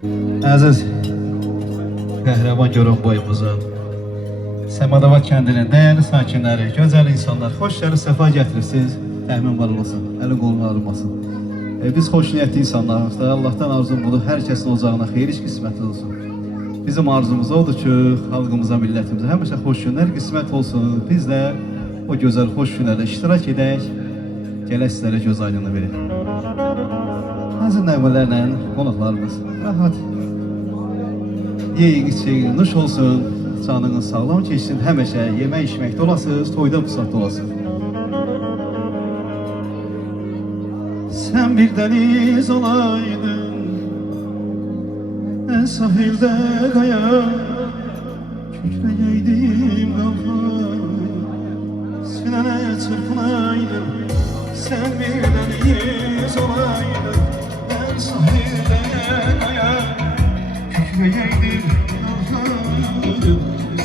Əziz qəhrəman Goronboyumuzun Səmadavad kəndinin dəyərli sakinləri, gözəl insanlar, xoş gəlib səfa gətirirsiniz. Təmin var olasın, əlin qolun ağrımasın. Biz xoş niyyətli insanlarız da, Allah'tan arzum budur, hər kəsin ocağına xeyir iş qismətli olsun. Bizim arzumuz odur ki, xalqımıza, millətimizə həmişə xoş günlər qismət olsun. Biz də o gözəl xoş günlərdə iştirak edək, gələk sizlərə göz aydınlığı verir. Hazır nəğmələrlə qonaqlarımız rahat yeyin, içeyin, nuş olsun, canınız sağlam keçsin, həmişə yemək içməkdə olasınız, toyda pusatda olasınız. Sen bir deniz olaydın, en sahilde kaya, kükreyeydim kafayı, sinene çırpınaydın. Sen bir deniz olaydın, en sahilde kaya, kükreyeydim kafayı,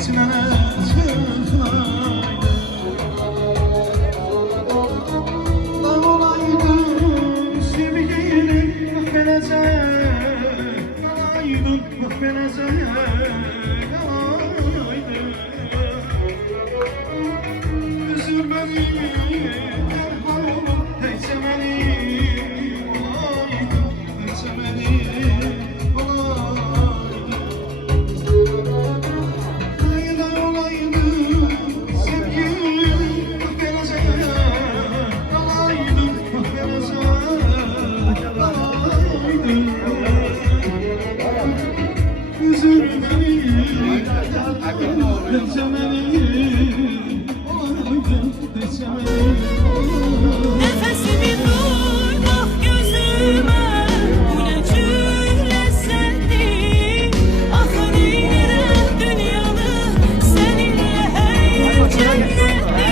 sinene çırpınaydın. Nefesimi dur bak gözüme, bu ne cühlesendi. Ahır eylere dünyanı, seninle hey cennetti.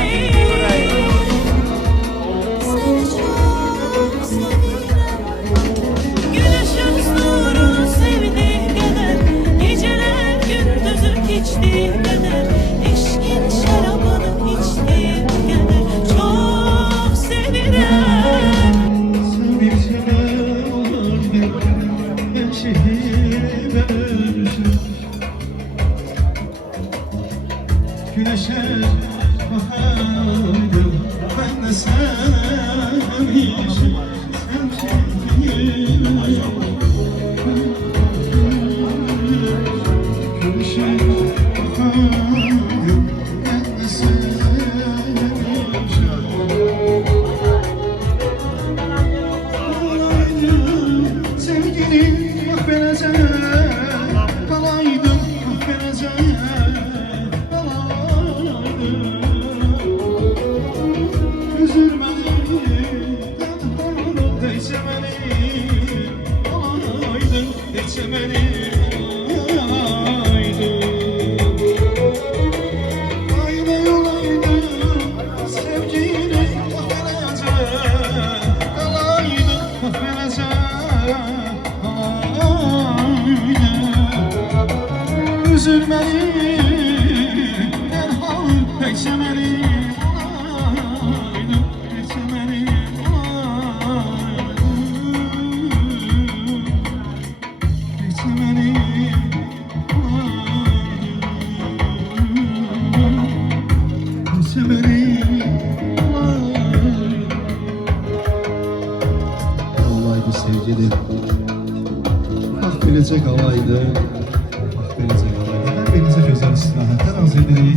Seni çok seviyorum, güneşin nurunu sevdiği kadar, geceler gündüzü geçtiği kadar, eşkin şarabını içtiği kadar çok seviyorum. Sen bir selam olaydın, ben şehirde ölmüşüm. Güneşe bakardım, ben de sevmişim. Sen şehirde güneşe bakardım, ben de sevmişim. Sevgilim affedeceğim, kalaydım affedeceğim, kalaydım. Üzülme değse beni, kalaydım, değse beni, kalaydım. Ayda yolaydım, sevgilim affedeceğim, kalaydım affedeceğim. Üzülmeli, derhal peşemeli, olaydım, peşemeli, olaydım, peşemeli, olaydım, peşemeli, olaydım. Olaydı sevgilim, bak bilecek olaydı. Hepinize güzel istirahatler arz edirik.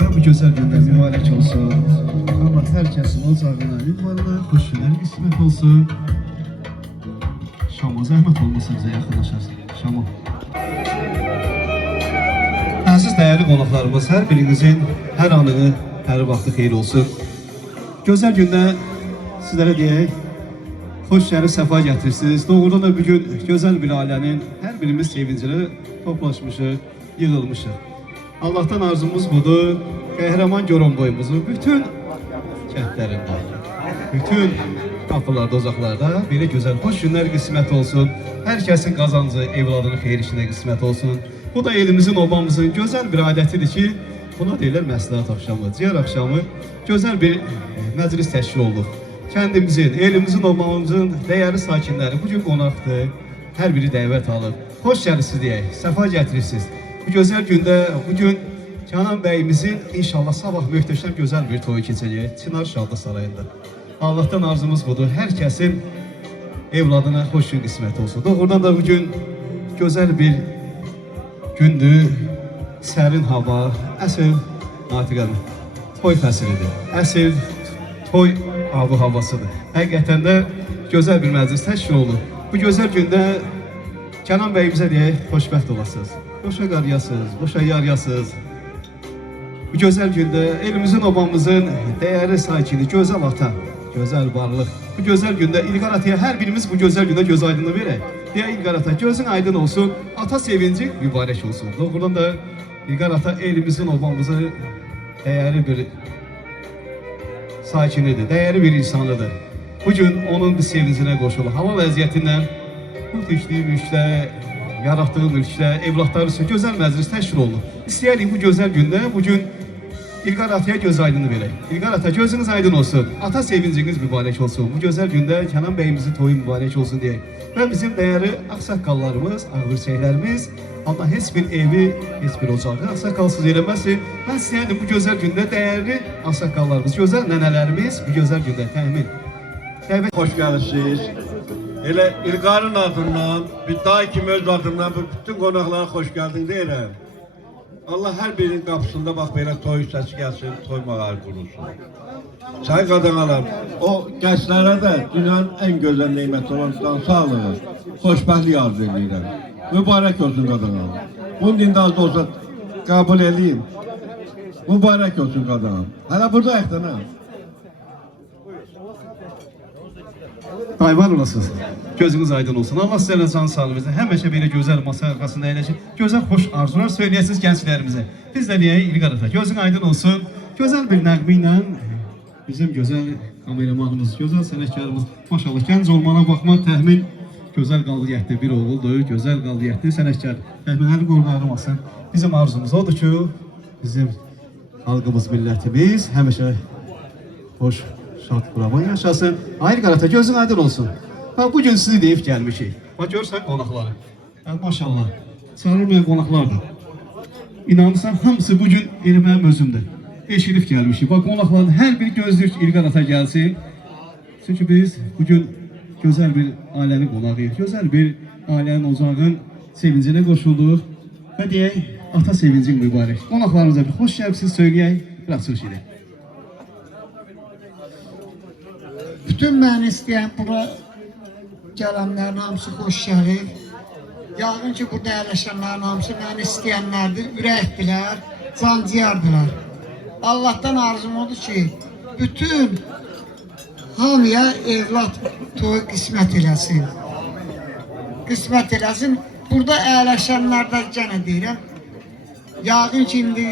Ve bu güzel günler mübarek olsun. Allah herkesin ocağına, yuvarına, hoş günler kısmet olsun. Şamo zahmet olmasa bize yakınlaşarsın. Şamo. Aziz değerli qonaqlarımız, her birinizin her anını, her vaxtı xeyir olsun. Güzel günde sizlere diyək, hoş gəlib səfa gətirirsiniz. Doğrudan da bugün gözəl bir ailənin hər birimiz sevincini toplaşmışıq, yığılmışıq. Allah'tan arzumuz budur. Qəhrəman Goronboyumuzu bütün kəndlərində, bütün kapılarda, uzaqlarda belə gözəl xoş günlər qismət olsun. Hər kəsin qazancı, evladının xeyir işinə qismət olsun. Bu da elimizin, obamızın gözəl bir adətidir ki, buna deyirlər məsləhət axşamı, ciyər axşamı gözəl bir məclis təşkil olunur. Kəndimizin, elimizin, obamızın dəyərli sakinləri bugün qonaqdır. hər biri dəvət alıb. Xoş gəlirsiniz deyək, səfa gətirirsiniz. Bu gözəl gündə, bugün Kənan bəyimizin inşallah sabah möhtəşəm gözəl bir toyu keçəcək Çınar Şadlıq Sarayında. Allah'tan arzumuz budur. Hər kəsin evladına xoş gün qismət olsun. Doğrudan da bugün gözəl bir gündür, sərin hava, əsl natiqədir. Toy fəsilidir, əsl toy abu havasıdır. Həqiqətən də gözəl bir məclis təşkil olunur. Bu gözəl gündə Kənan bəyimizə deyək, xoşbəxt olasınız. Boşa qarıyasınız, boşa yarıyasınız. Bu gözəl gündə elimizin, obamızın dəyərli sakini, gözəl ata, gözəl varlıq. Bu gözəl gündə İlqar ataya hər birimiz bu gözəl gündə göz aydınlığı verək. Deyə İlqar ata, gözün aydın olsun, ata sevinci mübarək olsun. Doğrudan da İlqar ata elimizin, obamızın dəyərli bir sakinidir, dəyərli bir insanıdır. Bugün onun bir sevincinə qoşulur. Hava vəziyyətindən bu düşdüyü mülkdə, yaratdığı mülkdə, evlatları üçün gözəl məclis təşkil olunur. İstəyərik bu gözəl gündə, bugün İlqar ataya göz aydını verək. İlqar ata, gözünüz aydın olsun, ata sevinciniz mübarək olsun. Bu gözəl gündə Kənan bəyimizin toyu mübarək olsun deyək. Və bizim dəyərli ağsaqqallarımız, ağbirçəklərimiz, Allah heç bir evi, heç bir ocağı ağsaqqalsız eləməsin. Mən istəyərdim bu gözəl gündə dəyərli ağsaqqallarımız, gözəl nənələrimiz bu gözəl gündə təmin. Hoş gəlirsiniz. Elə İlqarın adından, bir dayı kimi öz adından bütün qonaqlara xoş gəldin deyirəm. Allah hər birinin qapısında bax belə toy səsi gəlsin, toy mağarı qurulsun. Çay qadağalar, o gənclərə də dünyanın ən gözəl neyməti olan sağlığı, xoşbəxtlik arzu edirəm. Mübarək olsun qadağalar. Bunun dində az da olsa qəbul edeyim. Mübarək olsun qadağalar. Hələ burada ayıqdan ha. Ayvar olasınız. Gözünüz aydın olsun. Allah sizlərlə can sağlığınızı, həmişə belə gözəl masa arxasında əyləşib, gözəl xoş arzular söyləyəsiniz gənclərimizə. Biz də deyək İlqar ata, gözün aydın olsun. Gözəl bir nəğmə ilə bizim gözəl kameramanımız, gözəl sənətkarımız, maşallah gənc olmana baxma, təxmin gözəl qabiliyyətli bir oğuldur, gözəl qabiliyyətli sənətkar. Təxminəli qollarımasın. Bizim arzumuz odur ki, bizim xalqımız, millətimiz həmişə xoş, şad, quraban yaşasın. Hayır qarata, gözün aydın olsun. Bax, bugün sizi deyib gəlmişik. Bax, görürsən qonaqları. Maşallah, çağırılmayan qonaqlardır. İnanırsan, hamısı bugün mənim özümdür. Eşidib gəlmişik. Bax, qonaqların hər biri gözləyir ki, İlqar ata gəlsin. Çünki biz bugün gözəl bir ailənin qonağıyıq. Gözəl bir ailənin, ocağın sevincinə qoşulduq. Və deyək, ata sevincin mübarək. Qonaqlarımıza bir xoş gəlibsiz söyləyək, bir açılış edək. Bütün məni istəyən bura gələnlərin hamısı xoş gəlir. Yaqın ki, burada əyləşənlərin hamısı məni istəyənlərdir, ürəkdilər, canciyardılar. Allah'tan arzum odur ki, bütün hamıya evlat toyu qismət eləsin. Qismət eləsin. Burada əyləşənlər də gənə deyirəm. Yaqın ki, indi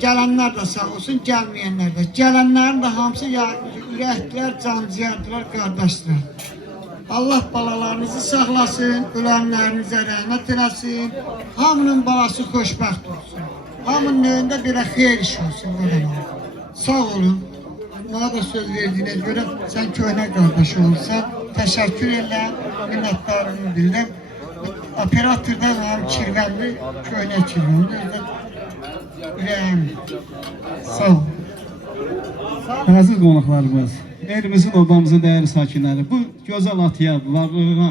gələnlər də sağ olsun, gəlməyənlər də. Gələnlərin də hamısı yaqın ki, ürəkdilər, canciyardılar, qardaşdılar. Allah balalarınızı saxlasın, ölənlərinizə rəhmət eləsin. Hamının balası xoşbəxt olsun. Hamının önündə belə xeyir iş olsun. Sağ olun. Bana da söz verdiyinə görə sən köhnə qardaş olsan, təşəkkür elə, minnətdarını bildim. Operatorda mənim kirvəlli, köhnə kirvəlli. Ürəyim. Sağ ol. Əziz qonaqlarımız, elimizin, obamızın dəyərli sakinləri, bu gözəl atıya, varlığına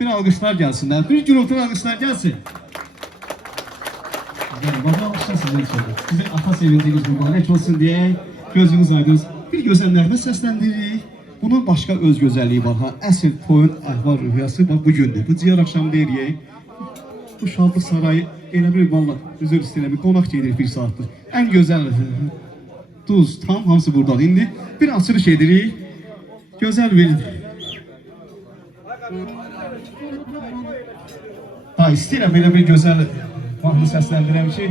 bir alqışlar gəlsinlər, bir gürültülü alqışlar gəlsin. Bax, alqışlar sizin üçün. Sizin ata sevinciniz mübarək olsun deyək, gözünüz aydınız. Bir gözəl nəğmə səsləndiririk. Bunun başqa öz gözəlliyi var. Əsl toyun əhval rühyası bax bu gündür. Bu ciyar axşam deyirik. Bu Şadlıq Sarayı elə bir valla üzr istəyirəm, bir qonaq gedirik bir saatdır. Ən gözəl duz, tam hamısı buradadır. İndi bir açılış edirik. Gözəl bir istəyirəm belə bir gözəl mahnı səsləndirəm ki,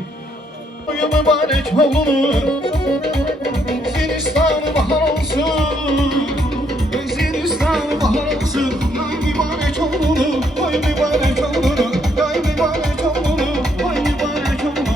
toyu mübarək olunur, Zinistanı bahar olsun, Zinistanı bahar olsun, ay mübarək olunur, ay mübarək olunur, ay mübarək olunur, ay mübarək olunur.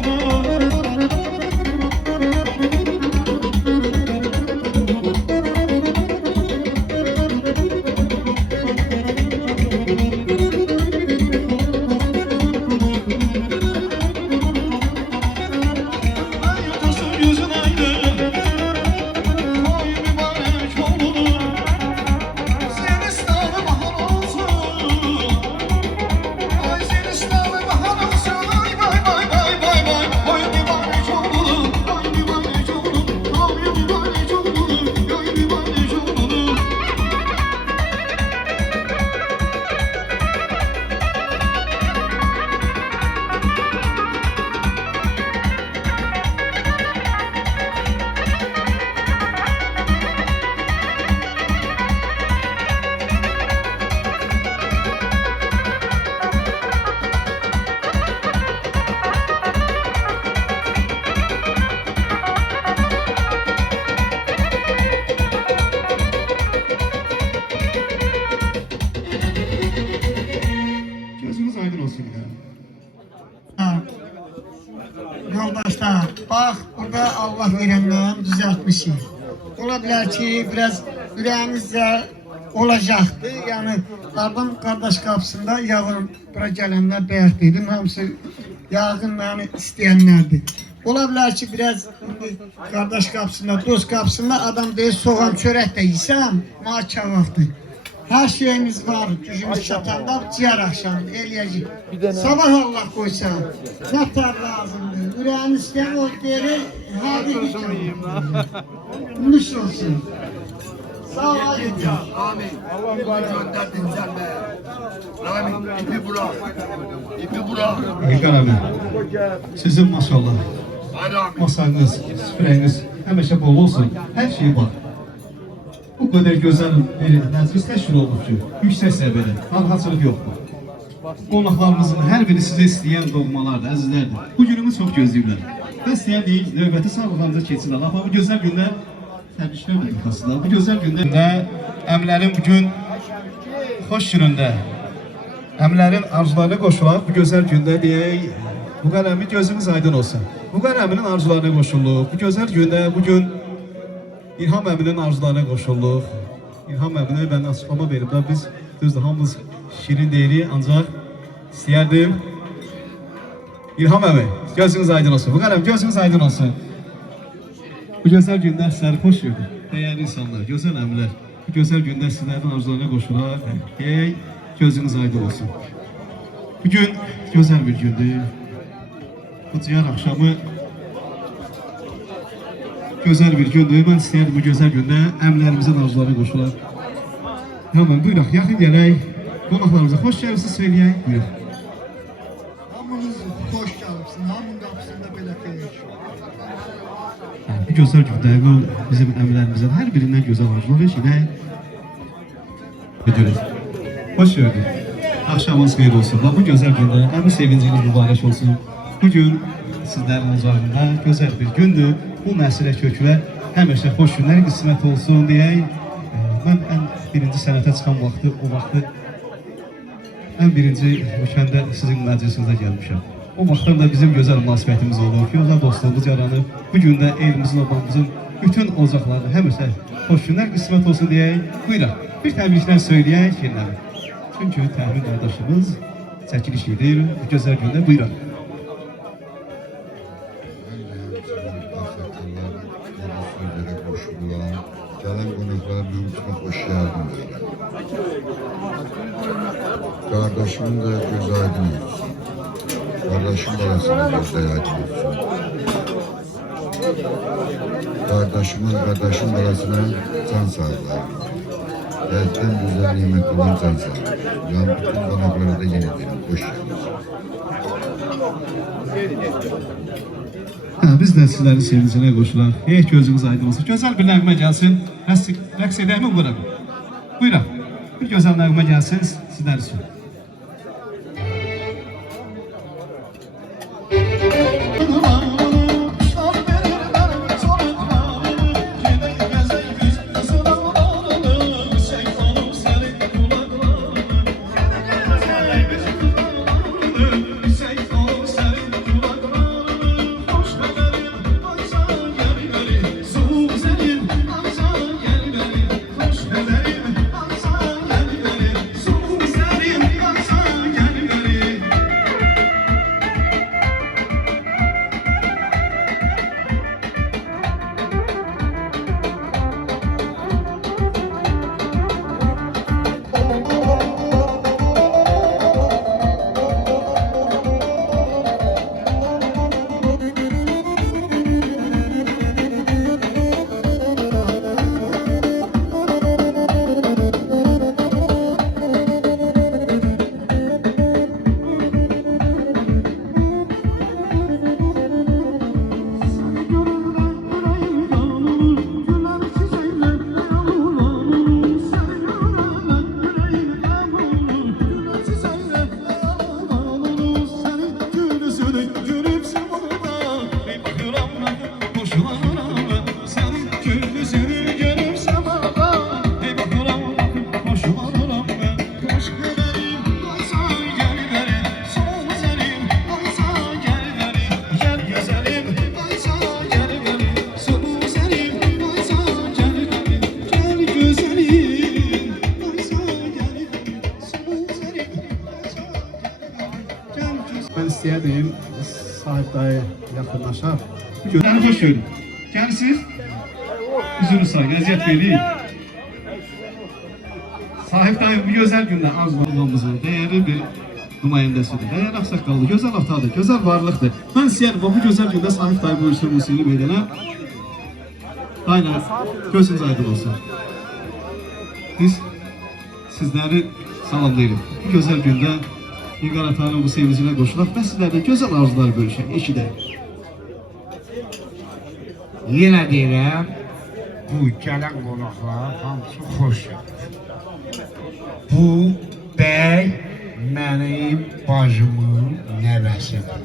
Bax, burada Allah verenden düzeltmişik. Ola bilər ki, biraz ürəyinizdə olacaktı. Yani Ardam kardeş kapısında yağın bura gelenler bəyərdiydim. Hamısı yağın yani isteyenlerdi. Ola bilər ki, biraz kardeş kapısında, dost kapısında adam deyir, soğan çörək də yesəm, maaş vaxtı. Her şeyimiz var, gücümüz çatanda ciğer akşamı eləyəcək. Sabah Allah koysa, ne tar lazımdır. Ürəyini isteyen o deyir, hadi gideceğim. Nuş olsun. Sağ ol Ali. Amin. Allah'ım gönderdin sen be. Amin. İpi bırak. İpi bırak. İlkan abi, sizin maşallah, Hadi masanız, süfrəniz həmişə bol olsun, hər şey var. Bu kadar güzel bir nəclis təşkil olunub ki, yüksək səviyyədə, narahatçılıq yoxdur. Qonaqlarımızın hər biri sizə istəyən doğmalardır, əzizlərdir. Bu günümü çox gözləyirlər. Və istəyədik, növbəti sağlıqlarınıza keçsin Allah. Bu gözəl gündə, təbriklər edir aslında. Bu gözəl gündə əmlərin bugün xoş günündə, əmlərin arzularına qoşulan bu gözəl gündə deyək, bu qələmi gözümüz aydın olsun. Bu qələminin arzularına qoşulub, bu gözəl gündə bugün İlham əminin arzularına qoşulduq. İlham əminə mən açıqlama veriblər. Biz düzdür, hamımız şirin deyirik, ancaq istəyərdim. İlham əmi, gözünüz aydın olsun. Bu qələm, gözünüz aydın olsun. Bu gözəl gündə sizləri xoş gördük. Dəyərli insanlar, gözəl əmilər. Bu gözəl gündə sizlərin arzularına qoşular. Deyək, gözünüz aydın olsun. Bugün gözəl bir gündür. Bu ciğer akşamı güzel bir gündür. Ben istəyərdim bu güzel gündə əmlərimizin arzularına qoşular. Hemen buyuraq, yaxın gələk. Qonaqlarımıza xoş gəlibsiz söyləyək. Buyuraq. Hamınız hoş gəlibsin. Hamının qapısında belə xeyir. Bu güzel gündə bu bizim əmlərimizin hər birindən gözəl arzular eşidək. Ediyoruz. Hoş gördük. Akşamınız xeyir olsun. Bu güzel gündə əmi sevinciniz mübarək olsun. Bugün sizlərin uzağında gözəl bir gündür. Bu nəsilə köklər həmişə xoş günlər qismət olsun deyək. Mən ən birinci sənətə çıxan vaxtı, o vaxtı ən birinci ölkəndə sizin məclisinizə gəlmişəm. O vaxtdan da bizim gözəl münasibətimiz olub, gözəl dostluğumuz yaranıb. Bugün də evimizin, obamızın bütün ocaqlarını həmişə xoş günlər qismət olsun deyək. Buyuraq, bir təbriklər söyləyək yerləri. Çünki Təmin qardaşımız çəkiliş edir bu gözəl gündə. Buyuraq. Gelen konuklara mümkün hoş geldin. Kardeşimin de göz aydın olsun. Kardeşim arasında göz aydın olsun. Kardeşim arasına can sağlar. Belki güzel nimet olan can sağlar. Yani bütün konuklara da yine dedim, hoş geldiniz. Biz də sizlərin sevincinə qoşulaq. Gözümüz aydın olsun. Gözəl bir nəğmə gəlsin. Rəqs edəkmi bura? Buyuraq. Bir gözəl nəğmə gəlsin sizlər üçün. istəyərdim sahib dayı yaxınlaşar. Gözləri xoş görün. Gəlsiz. Üzünü sağ, əziyyət verin. Sahib dayı bu gözəl gündə Arzumamızın dəyərli bir nümayəndəsidir. Dəyərli ağsaqqallı, gözəl atadır, gözəl varlıqdır. Mən istəyərdim bu gözəl gündə sahib dayı buyursun musiqi meydana. Aynen, gözünüz aydın olsun. Biz sizləri salamlayırıq. Bu gözəl gündə İlqar atanın bu sevincinə qoşulaq və sizlərlə gözəl arzular bölüşək, eşidək. Yenə deyirəm, bu gələn qonaqlar hamısı xoş gəlir. Bu bəy mənim bacımın nəvəsidir.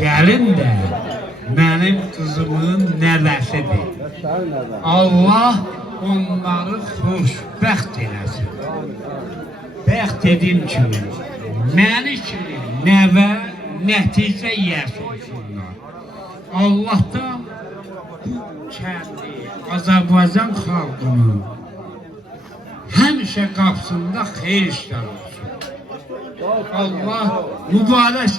Gəlin də mənim qızımın nəvəsidir. Allah onları xoşbəxt eləsin. Bəxt dediyim kimi, məni kimi nəvə nəticə yiyəsi olsunlar. Allah'tan bu kəndi, Azərbaycan xalqının həmişə qapısında xeyir işlər olsun. Allah mübarək.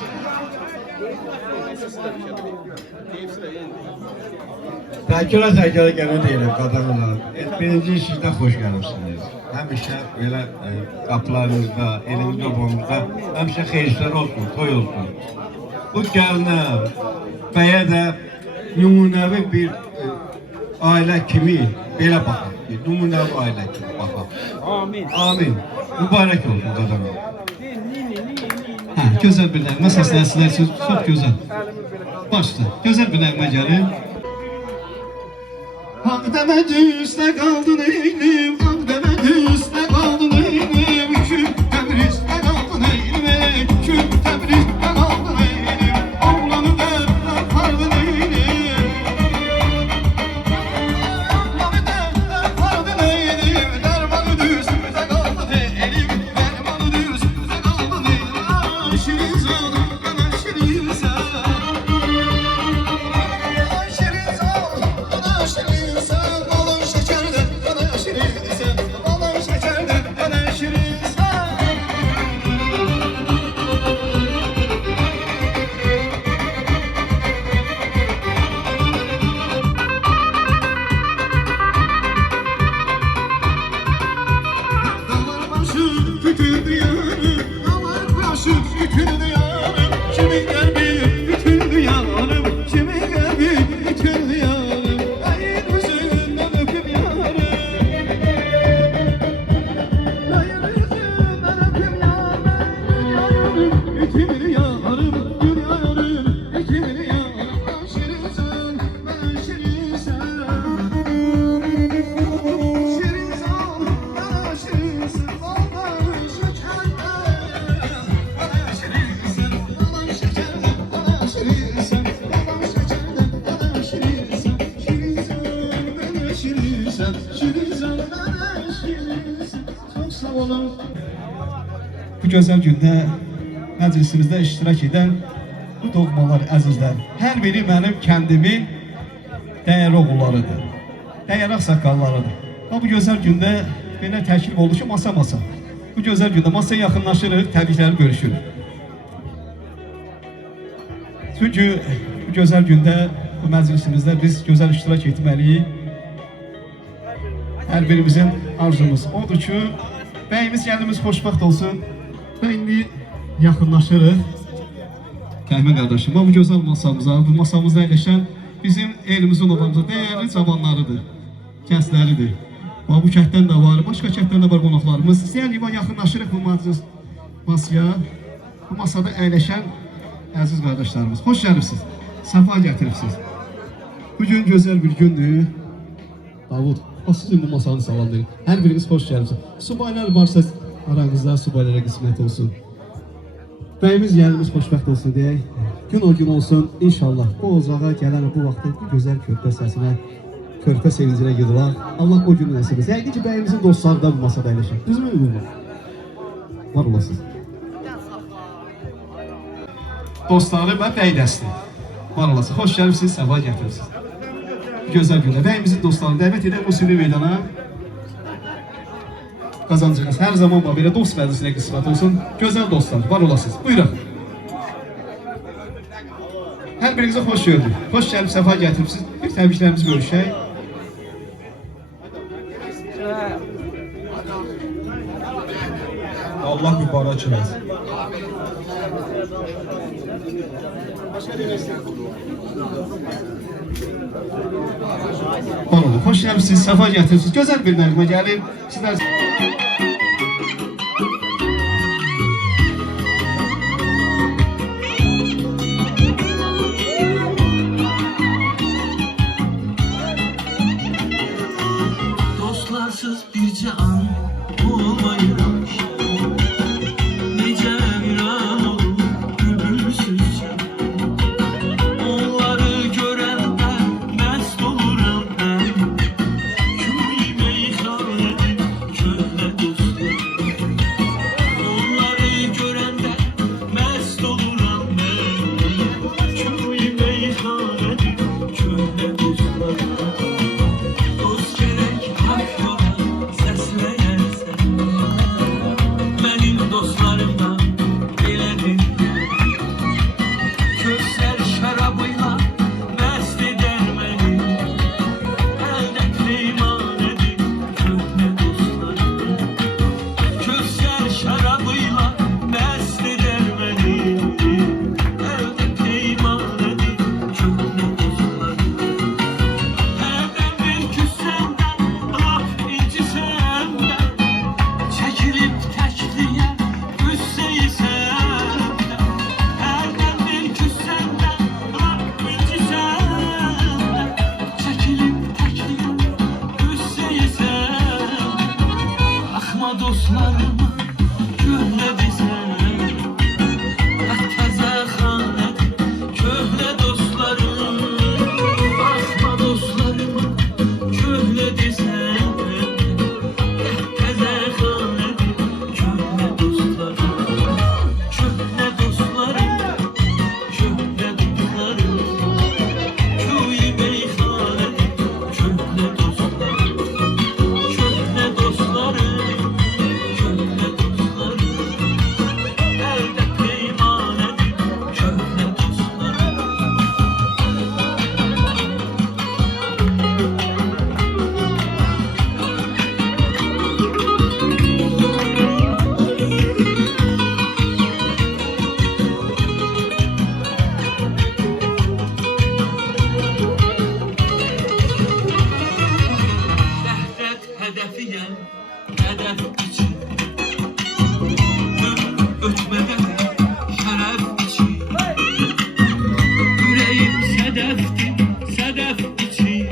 Təkrar gələn deyirəm qadınlar. Birinci sizdə xoş gəlmişsiniz. Həmişə belə qapılarınızda, elinizdə, bomuzda həmişə xeyirlər olsun, toy olsun. Bu gəlinə, bəyə də nümunəvi bir ailə kimi belə baxaq. Nümunəvi ailə kimi baxaq. Amin. Amin. Mübarək olsun qadınlar. Hə, gözəl bir nəğmə səslənir sizlər üçün, çox gözəl. Başla, gözəl bir nəğmə gəlir. Hak demedi üstte kaldın eylim, hak demedi üstte kaldın eylim, kül tebrizde kaldın eylim, kül tebrizde kaldın eylim, oğlanı derler kardın eylim. Oğlanı derler kardın eylim, dermanı düzümüze kaldın eylim, dermanı düzümüze kaldın eylim. Şirin zalim, ben şirin kimin kalbi bütün dünyanım, kimin kalbi bütün dünyanım, ayın yüzünden öpüp yanım, ayın yüzünden öpüp yanım, bütün dünyanım, dünyanım, bütün dünyanım, şirinsen, ben şirinsen, şirinsen, ben şirinsen, Allah'ın Bu gözəl gündə məclisimizdə iştirak edən bu doğmalar, əzizlər, hər biri mənim kəndimin dəyərli oğullarıdır, dəyərli ağsaqqallarıdır. Bu gözəl gündə belə təklif oldu ki, masa. Bu gözəl gündə masaya yaxınlaşırıq, təbrikləri görüşürük. Çünki bu gözəl gündə, bu məclisimizdə biz gözəl iştirak etməliyik. Hər birimizin arzumuz odur ki, bəyimiz, gəlimiz xoşbəxt olsun. Və indi yaxınlaşırıq. Fəhmi qardaşım, bu gözəl masamıza, bu masamızda əyləşən bizim elimizin obamıza dəyərli cavanlarıdır, gəncləridir. Bu kənddən də var, başqa kənddən də var qonaqlarımız. İstəyən yaxınlaşırıq bu masaya, bu masada əyləşən əziz qardaşlarımız. Xoş gəlibsiniz, səfa gətiribsiniz. Bugün gözəl bir gündür. Davud, sizin bu masanı salamlayın. Hər biriniz xoş gəlibsiniz. Subaylar varsa aranızda subaylara qismət olsun. Bəyimiz, gəlimiz xoşbəxt olsun deyək. Gün o gün olsun, inşallah bu ocağa gələn bu vaxtda bu gözəl körpə səsinə, körpə sevincinə gidilir. Allah o günü nəsib etsin. Yəqin ki, bəyimizin dostları da bu masada əyləşir. Düzmü uyğundur? Var olasınız. Dostları və bəy dəsti. Var olasınız. Xoş gəlibsiniz, səfa gətiribsiniz. Gözəl gündə. Bəyimizin dostlarını dəvət edək musiqi meydana. Qazancınız hər zaman belə dost vəzisinə qismət olsun. Gözəl dostlar, var olasınız. Buyurun. Hər birinizə xoş gördük. Xoş gəlib, səfa gətiribsiniz. Bir təbriklərimizi görüşək. Allah mübarək eləsin. Oldu. Xoş gəlibsiniz, səfa gətiribsiniz. Gözəl bir nəğmə gəlir. Sizlər Dostlarsız bircə an olmayırmış. Necə viran olub gülümsüzcə. Onları görəndə məst oluram mən. Köy meyxanədir köhnə dostlar. Onları görəndə məst oluram mən. Köy meyxanədir köhnə dostlar. Dost gerek hak yola səsləyərsən. Mənim dostlarımdan belədir. Közlər şərabıyla məst edər məni. Əldə peymanədir köhnə dostlar. Közlər şərabıyla məst edər məni. Əldə peymanədir köhnə dostlar. Hərdən bir küssəndə, lap incisəndə, çəkilib təkliyə üssəyisəndə. Hərdən bir küssəndə, lap incisəndə, çəkilib təkliyə üssəyisəndə. Axma dostlarıma köhnə desən, təzə xanədir köhnə dostlarım. Axma dostlarıma köhnə desən, təzə xanədir köhnə dostlarım. Köhnə dostlarım, köhnə dostlarım. Köy meyxanədir köhnə dostlarım. Köhnə dostlarım, köhnə dostlarım. Əldə peymanədir köhnə dostlarım. Vəhdət hədəfiyəm, hədəf için. Ötmədən şərəf için. Ürəyim sədəfdir, sədəf için.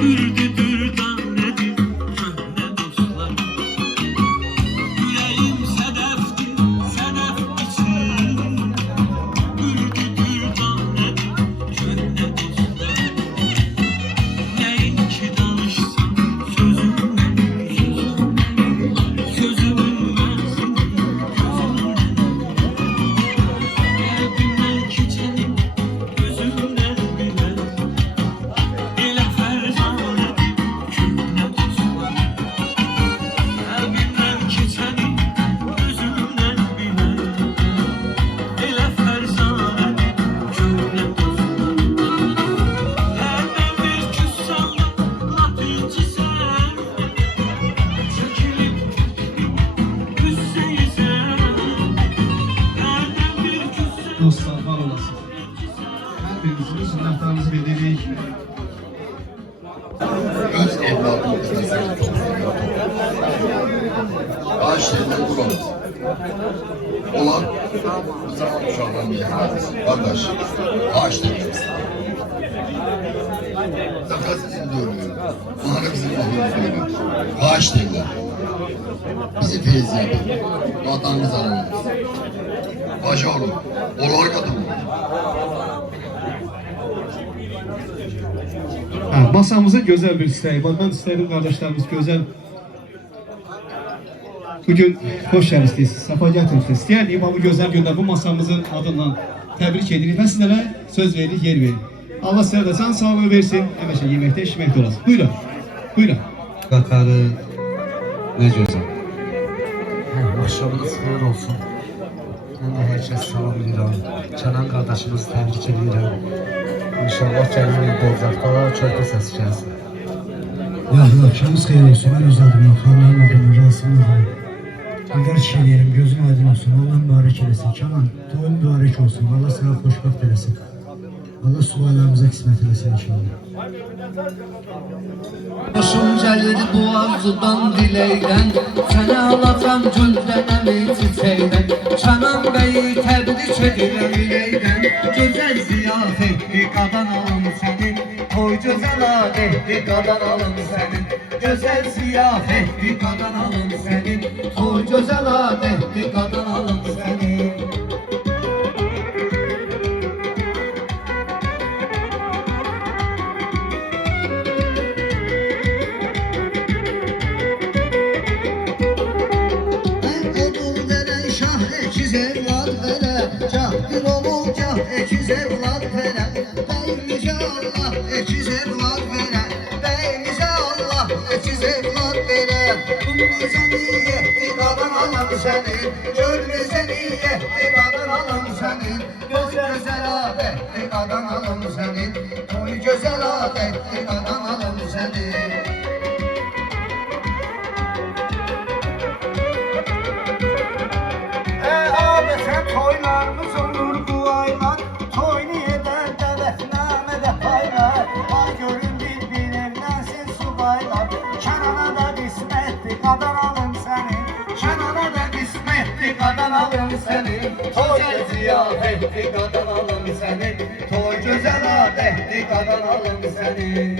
Ürdü dürdanədir köhnə dostlar. Ürəyim sədəfdir, sədəf için. Ürdü dürdanədir köhnə dostlar. Nəyinki danışsam sözümdən, sözümün mənzili gözümdən. Qəlbimdən keçəni gözümdən bilən. Elə fərzanədir köhnə dostlar. Qəlbimdən keçəni gözümdən bilən. Elə fərzanədir köhnə dostlar. Hərdən bir küssəndə, lap incisən. Çəkilib üssəysən. Hərdən bir küssəndə. dostlar, var olasınız. Hər birinizin sünnətlərinizi bilirik. Öz evladımızla seni topluyor. Ağaçlarından bulamaz. Olan bu zaman uşağından yiyemez. Kardeş, ağaçlarımız. Zaten sizin de ölüyor. Onlara bizim mahkumuz ölüyor. Ağaçlarından. Bizi feyiz yapın. Vatanımız aramız. Başı olun. Olur kadın. Masamızın gözəl bir istəyi var. Mən istəyirəm qardaşlarımız gözəl. Bugün xoş gəlmisiniz, səfa gətirmisiniz. İstəyərdik bu gözəl gündə bu masamızın adından təbrik edirik və sizlərə söz veririk, yer veririk. Allah sizlərə də can sağlığı versin, həmişə yeməkdə, içməkdə olasın. Buyurun, buyurun. Qatarı ne gözəl. Axşamınız xeyir olsun. Mən də hər kəs salamlayıram. Kənan qardaşımız təbrik edirəm. İnşallah gələn il Bozcaqda körpə səsi gəlsin. Akşamınız xeyir olsun. Ben öz adımla, xanların adımla, Rasim adımla. Kadar çiğneyelim, gözün aydın olsun. Allah mübarek eylesin. Kenan, toyun mübarek olsun. Allah sana hoşbaht eylesin. Allah suallarımıza kısmet eylesin inşallah. Başım gəlir boğazdan diləkdən Səni alacam güldən əmi çiçəkdən Kənan bəyi təbrik edirəm iləkdən Gözəl ziyafətli qadan alım sənin Toy gözəl adətli qadan alım sənin Gözəl ziyafətli qadan alım sənin Toy gözəl adətli qadan alım sənin Güzel adetli adam alım seni. Abi sen toylarımız olur bu aylar Toy niyeden dəvətnamede paylar Ay görün bir evlensin subaylar Kenana da kısmetli qadan alım seni Kenana da kısmetli qadan alım seni Toy ziyafetli qadan alım seni Toy güzel adetli qadan alım seni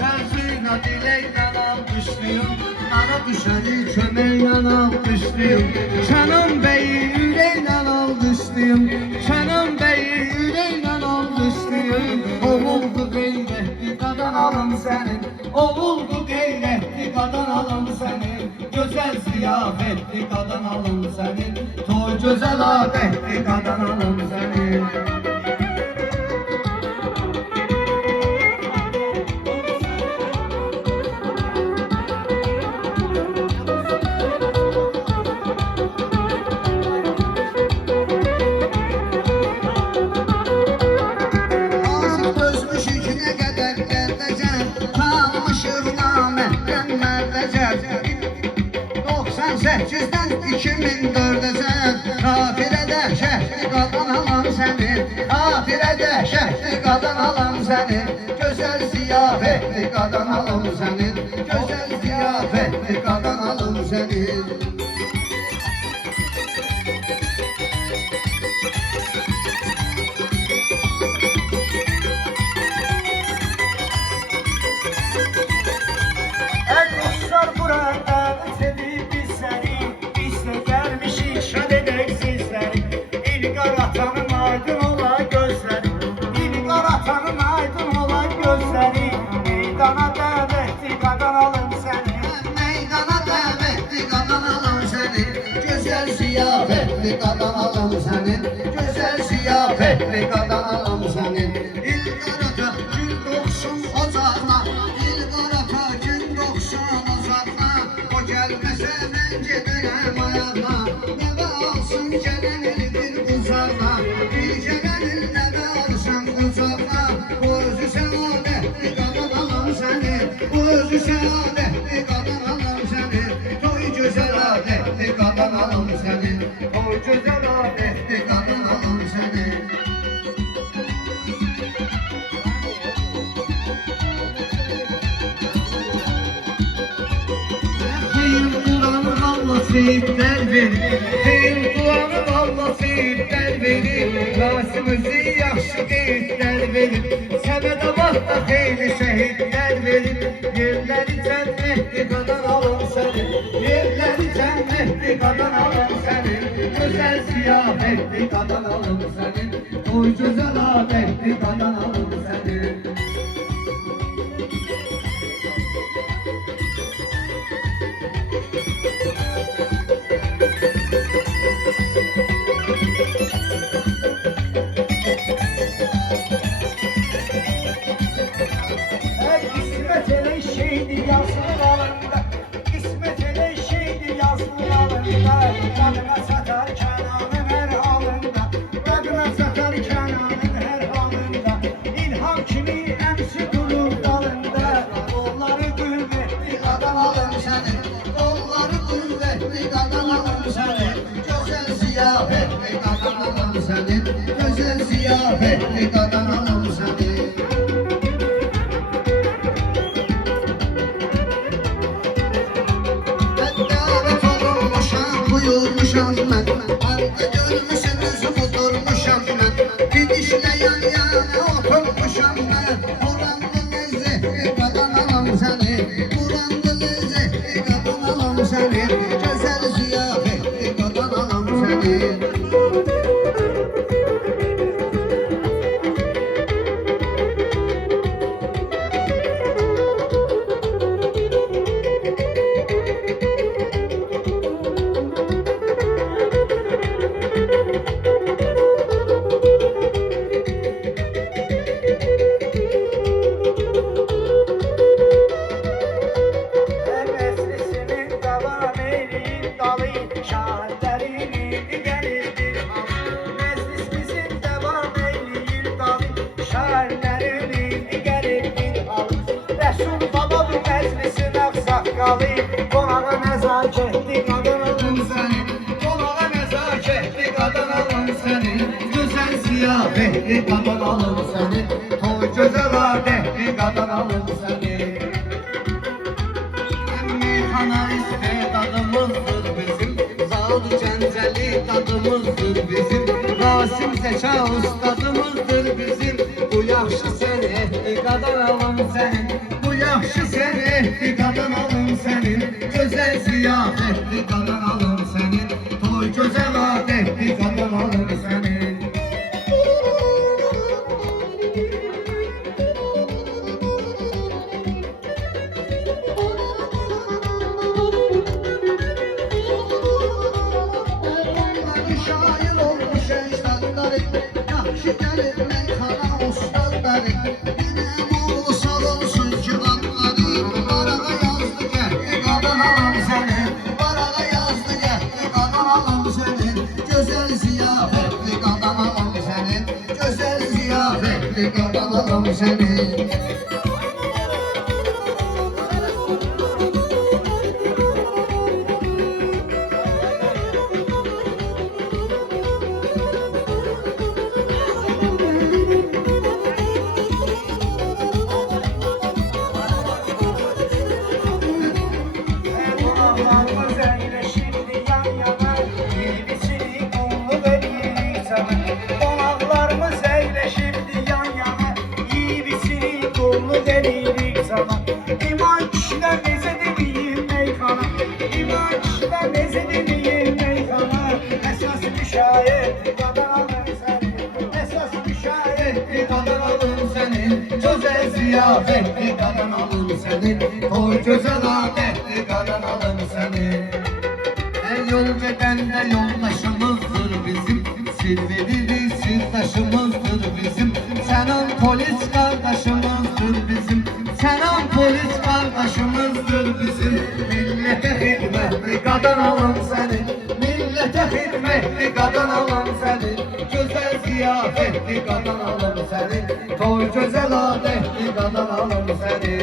Şansıyla dilekle alkışlıyım Ana düşeni kömeyle alkışlıyım Kenan Bey'i yüreğle alkışlıyım Kenan Bey'i yüreğle alkışlıyım Oğuldu gayretli qadan alım senin Oğuldu gayretli qadan alım senin Güzel ziyafetli qadan alım senin Toy güzel adetli qadan alım senin Sekizden 2004'e Kafirede şehri qadan alan seni Kafirede şehri qadan alan seni Güzel ziyafetli qadan alan seni Güzel ziyafetli qadan alan seni Kuşlar burada sevdi biz seni Biz de gelmişik şad edek sizleri İlk aratanın aydın ola gözleri İlk aratanın aydın ola gözleri Meydana dəvətli qadan alım seni Meydana dəvətli qadan alım seni Güzel ziyafetli qadan alım seni Güzel ziyafetli qadan alım seni İlk arata gün doğsun ocağına İlk arata gün doğsun ocağına O gelmese ben giderim ayağına Neve alsın gelenil bir uzağına Bir gelenil neve alsın uzağına Bu özü seadetli qadan alım seni Bu özü seadetli qadan alım seni Toy güzel adetli qadan alım seni Toy güzel adetli qadan alım seni Hayır duranı valla seyitler verir Hayır duranı valla seyitler verir Rasimimizi yaxşı qeydlər verir Sənədə vaxtda xeyli şəhidlər verir Yerləri cənnətli qadan alım səni Yerləri cənnətli qadan alım səni Gözəl ziyafətli qadan alım səni Toy gözəl adətli qadan alım səni qalıb. Qonağa nəzakətli qadın alım səni. Qonağa nəzakətli qadın alım səni. Gözəl ziyafətli qadın alım səni. Toy gözəl adətli qadın alım səni. Meyxana istedadımızdır bizim. Zadı Gəncəli dadımızdır bizim. Rasim Zəka ustadımızdır bizim. Bu yaxşı sən ehli qadan alım sənin. Bu yaxşı sən ehli qadan alım sənin. Gözəl ziyafətli qadan alım sənin. Toy gözəl adətli qadan alım sənin. Şair olmuş əcdadları, yaxşı gəlir meyxana ustadları. Benim oğlu sağ olsun ki qanları, varağa yazdı gəldi qadan alam səni. Varağa yazdı gəldi qadan alam sənin. Gözəl ziyafətli qadan alam sənin. Gözəl ziyafətli qadan alam sənin. Qonaqlarımız əyləşibdi yan yana, yenisini qullu veririk sana. Qonaqlarımız əyləşibdi yan yana, yenisini qullu veririk sana. İman kişilər necə deməyim meyxana, İman kişilər necə deməyim meyxana. Əsas müşayiət qadan alım səni, əsas müşayiət qadan alım səni. Gözəl ziyafətli qadan alım səni, toy gözəl adətli qadan alım səni. Yol gedəndə yoldaşımızdır bizim, sir veririz sirdaşımızdır bizim. Sənin polis qardaşımızdır bizim, sənin polis qardaşımızdır bizim. Millətə xidmətli qadan alım səni, millətə xidmətli qadan alım səni. Gözəl ziyafətli qadan alım səni, toy gözəl adətli qadan alım səni.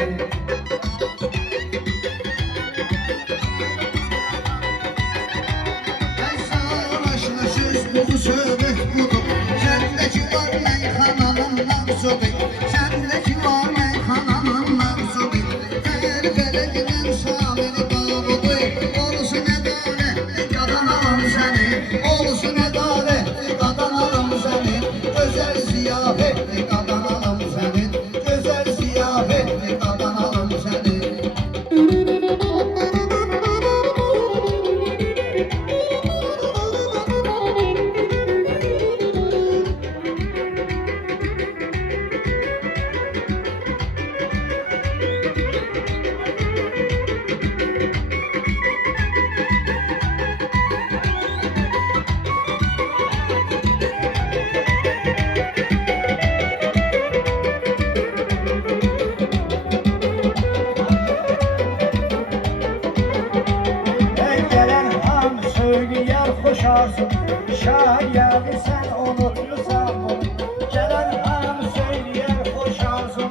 Bu söhbət budur. Səndəki var meyxananın mavzudu. Səndəki var meyxananın mavzudu. Fərqələkdən şamili qabudu. Olsun ədalətli qadan alım səni. Olsun ədalətli qadan alım səni. Gözəl ziyafətli qadan alım səni. Gözəl ziyafətli qadan alım səni. Gələn hamı söyləyər xoşarsın, şayədi sən unutmusan bunu. Gələn hamı söyləyər xoşarsın,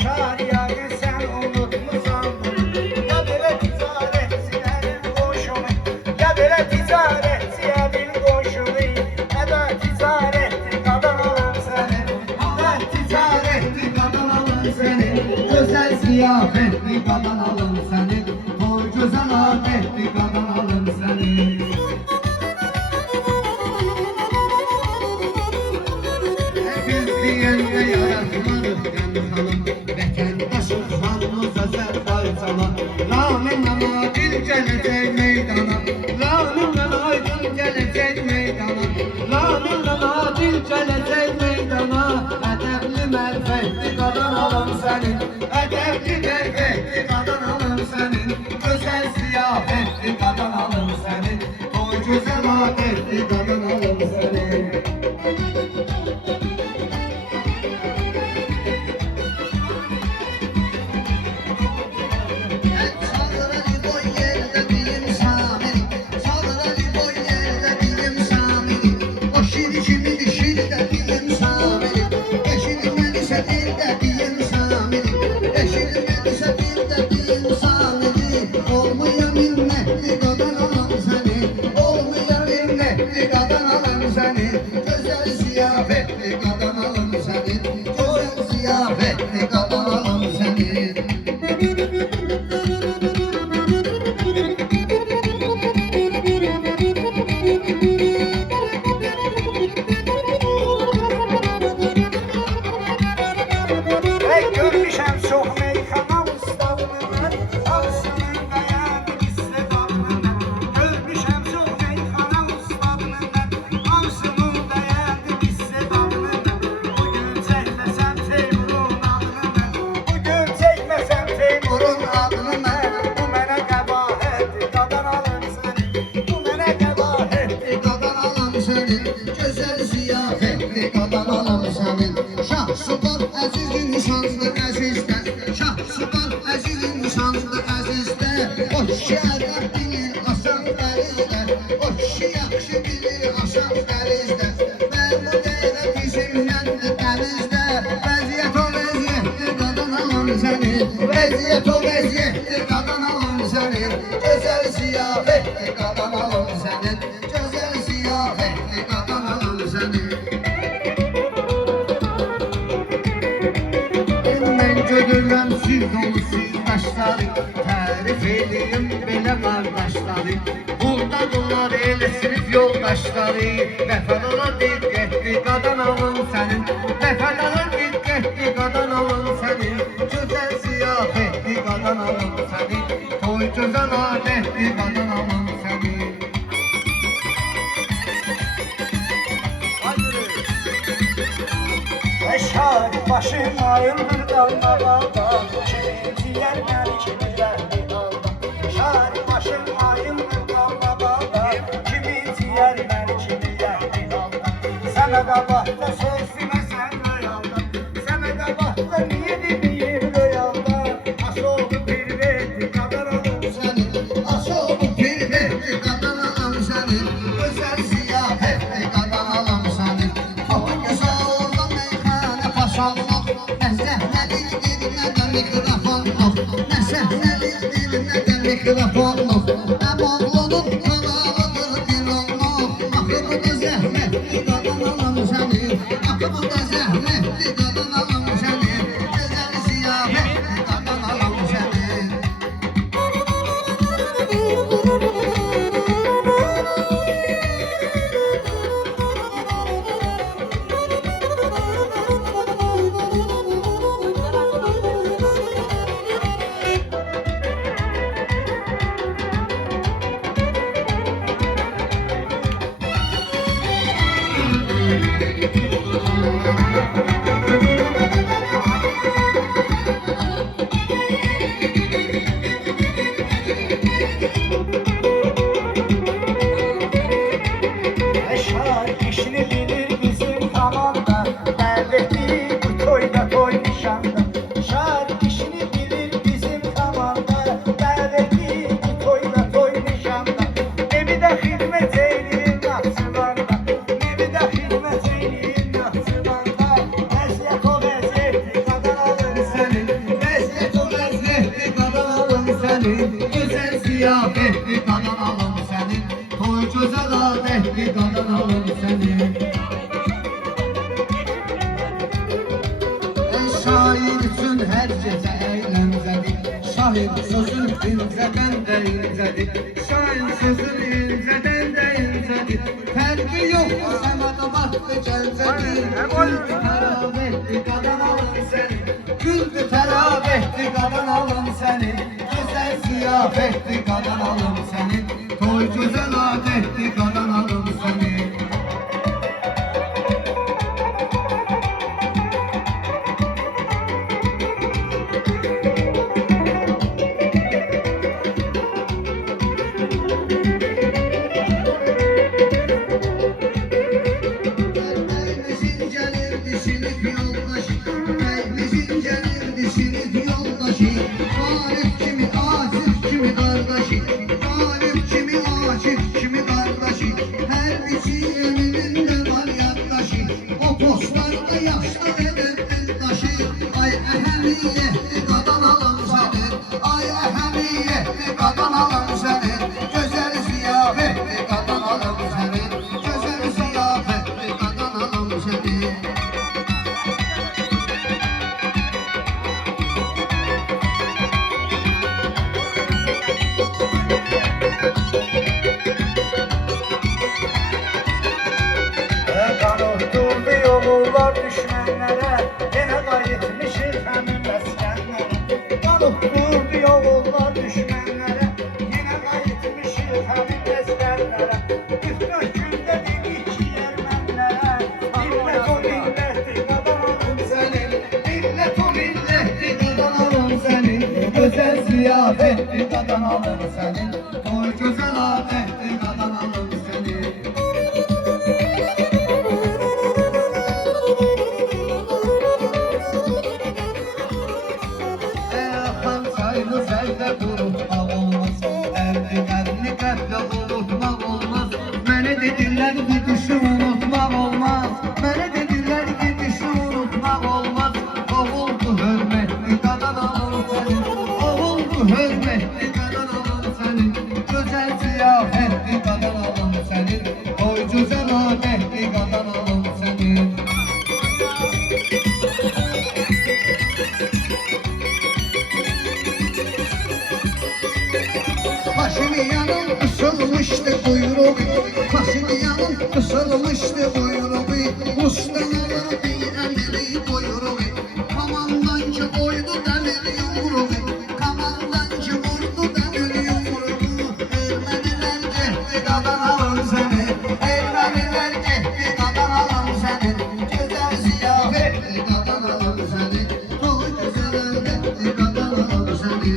şayədi sən unutmusan bunu. Ya belə ticarətçilərin qoşunu, ya belə ticarətçilərin qoşunu. Ədə ticarətli qadan alım səni, ədə ticarətli qadan alım səni. Gözəl ziyafətli qadan alım səni, toy gözəl adətli qadan alım səni. Biz deyəndə yaratmarıq qəm xanım, vətəndaşıq xanımıza sərfay sana. Laminlə adil gələcək meydana, laminlə aydın gələcək meydana, laminlə adil gələcək meydana. Ədəbli mərfətli qadan alım sənin, ədəbli mərfətli qadan alım sənin. Gözəl ziyafətli qadan alım sənin, toy gözəl adətli qadan alım sənin. Sağları boy yerdə deyim Samiri, sağları boy yerdə deyim Samiri. O şiri kimi şirdə deyim Samiri, eşidilməlisə dildə deyim Samiri, eşidilməlisə səni. Vəziyyət o vəziyyətdir, qadan alım səni. Gözəl ziyafətdir, qadan alım səni. Gözəl ziyafətdir, qadan alım səni. Mən gödürəm süz dolu süzdaşları, tərif edeyim belə qardaşları. Buradadırlar elə sinif yoldaşları, vəfadala diqqətli qadan alın sənin. Vəfadala diqqətli qadan alın sənin. Gözəl ziyafətli qadan alın sənin. Toy gözəl adətli qadan alın sənin. Eşar başım ayıldır dalmağa bak, kimin yer məni kimi gəldi halda. Eşar başım ayıldır dalmağa bak, kimin yer məni kimi gəldi halda. Sənə də baxda söz deməsən rəyalda, sənə də baxda niyə deməyim rəyalda. Aşoğlu pirverdi qadan alım Səni, aşoğlu pirverdi qadan alım səni. Gözəl ziyafətli qadan alım səni. Çok güzel oldu meyxanə paşallıq. Nə səhnəlidir, nə də mikrofonluq. Nə səhnəlidir, nə də mikrofonluq. Həm oğlunun kanalıdır dilonluq. Axı bu da zəhmətli qadan alım səni. Axı bu da zəhmətli qadan alım səni. Gözəl ziyafətli qadan alım səni. Eşar işini bilir bizim komanda, dəvətli bu toyda toy nişanda. Eşar işini bilir bizim komanda, dəvətli bu toyda toy nişanda. Evidə xidmət edir Naxçıvanda, evidə xidmət edir Naxçıvanda. Vəziyyət o vəziyyətdir, qadan alın sənin. Vəziyyət o vəziyyətli qadan alım sənin. Gözəl ziyafətli qadan alım sənin. Toy gözəl adətli qadan alım sənin. Şair üçün hər gecə əyləncədir. Şair sözün incədən də incədir. Şair sözün incədən də incədir. Fərqi yoxdur səmədə baxdı gəncədir. Güldü təravətli qadan alım sənin. Güldü təravətli qadan alım sənin. Gözəl ziyafətli qadan alım sənin. Toy gözəl adətli qadan alım sənin. Bəyimizin gəlirdi sinif yoldaşı, bəyimizin gəlirdi sinif yoldaşı. Arif kimi, Asif kimi qardaşı, Arif kimi, Asif kimi qardaşı. Hər biçi önünün də var yaddaşı, o postlarda yaşlı edir dildaşı. Ay əhəmiyyətli qadan alım səni, ay əhəmiyyətli qadan alım səni. Gözəl ziyafətli qadan alım səni, gözəl ziyafətli qadan alım səni. Qanıqdurdu yollar düşmənlərə, yenə qayıtmışıq həmin məskənlərə. Qanıqdurdu yollar düşmənlərə, yenə qayıtmışıq həmin məskənlərə. 44 gündə dedik ki, ermənlərə, millət o millətdir, qadan alım sənin. Millət o millətli qadan alım sənin. Gözəl ziyafətli qadan alım sənin. Toy gözəl adətli qadan alım sənin. Axan çayını səldə qurutmaq olmaz. Ərdi qətlə unutmaq olmaz. Mənə dedilər ki, düşü unutmaq olmaz. Mənə dedilər ki, düşü unutmaq olmaz. Oğuldu hörmətli qadan alım Paşinyanın ısılmıştı buyruğu, Paşinyanın ısılmıştı buyruğu, Mustafalar bir emri buyruğu, Komandancı koydu demir yumruğu, Komandancı vurdu demir yumruğu, Ermeniler iktidar alın seni, Ermeniler iktidar alın seni, güzel ziyafet iktidar alın seni, o güzel iktidar alın seni.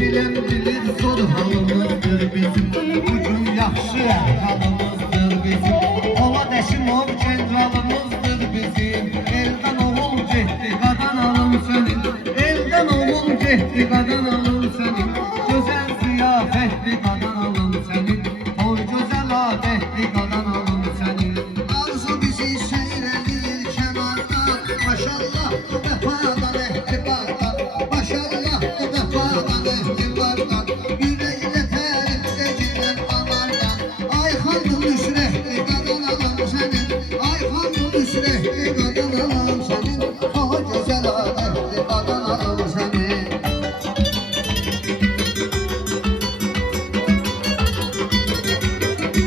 Bilen bilir zor halımızdır bizim, Bugün yaxşı halımızdır bizim, Polad Əşimov generalımızdır bizim, Eldən oğul getdi qadan alım sənin, Eldən oğul getdi qadan alım sənin, Gözəl ziyafətli qadan alım sənin, Toy gözəl adətli qadan alım sənin. Arzu bizi seyredir kənarda, Maşallah vəfadan ehtibardan, Maşallah vəfadan ehtibardan, Yüreğine tərif edilən anardan, Ayxanlı nüsrətli qadan alım sənin, Ayxanlı nüsrətli qadan alım sənin, O gözəl adətli qadan alım sənin.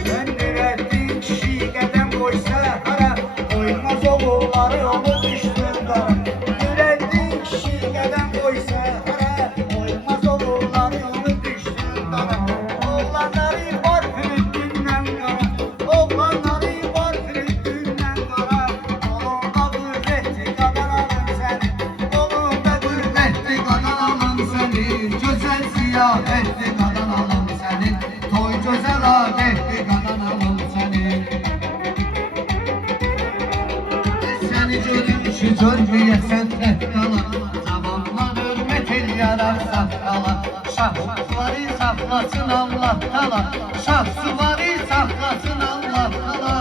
Ben Nurettin kişi qədəm qoysa hara, Qoymaz oğulları onu düşdürdar. Nurettin kişi qədəm qoysa hara, Qoymaz oğulları onu düşdürdar. Oğlanları var Filistin'den qara, Oğlanları var Filistin'den qara, Qolunda qüvvətli qadan alım səni, Qolunda qüvvətli qadan alım səni, Gözəl ziyafətli qadan alım səni, Toy gözəl adətli qadan alım səni. Səni görmüşü görməyəsən əhdala, Zamanlar hörmət eləyərək saqqala, Şahsuvari saxlasın Allah tala, Şahsuvari saxlasın Allah tala,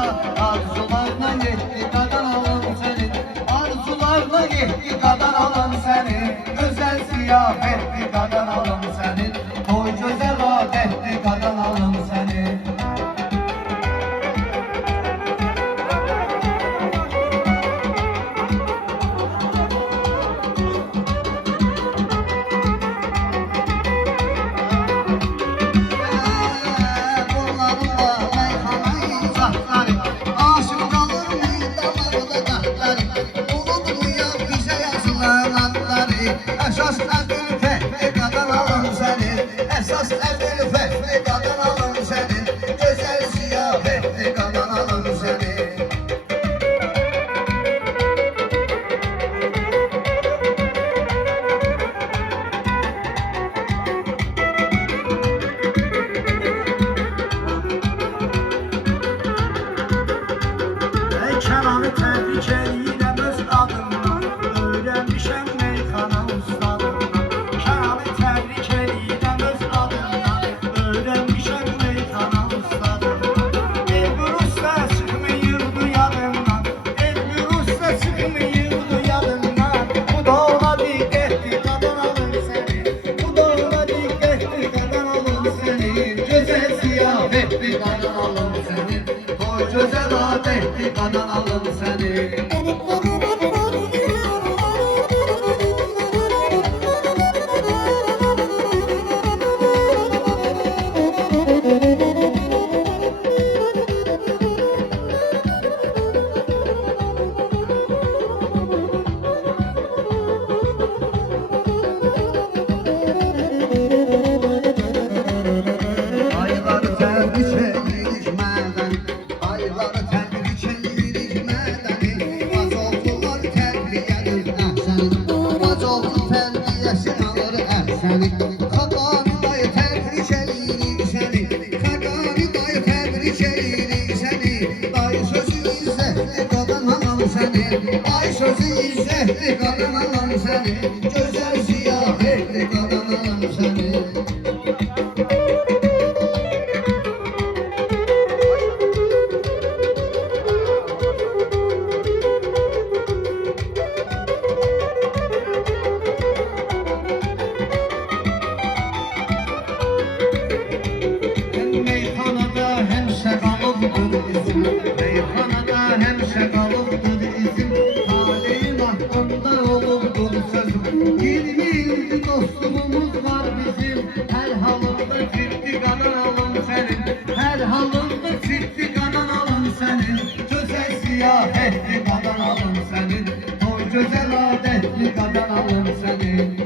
Arzularla getdi qadan alım sənin, Arzularla getdi qadan alım sənin, Gözəl ziyafətli qadan alım sənin, Toy gözəl adətli qadan alım sənin. Əsas əbil fəhli qadan alım səni, Əsas əbil fəhli qadan alım səni, Gözəl ziyafətli qadan alım səni. Kəlamı təbrik edirəm öz adımdan, Öyrənmişəm meyxana ustadımdan. Kəlamı təbrik edirəm öz adımdan, Öyrənmişəm meyxana ustadımdan. Elbir usta çıxmayırdı yadımdan, Elbir usta çıxmayırdı yadımdan. Bu da ona diqqətli qadan alım səni, Bu da ona diqqətli qadan alım səni, Gözəl ziyafətli qadan alım səni, Toy gözəl adətli qadan alım səni. Ayları təbrik edirik mədən, Ayları təbrik edirik mədən, Ay sözü izzetli kadın alan seni, güzel ziyafetli kadın alan seni. Meyhanada hemşe kalıbdır izim, meyhanada hemşe kalıbdır izim. Taleyin hakkında olurdur sözüm. 20 yıldır dostluğumuz var bizim. Her halında ciddi kanan alın senin, her halında ciddi kanan alın senin. Güzel ziyafetli kanan alın senin, o güzel adetli kanan alın senin.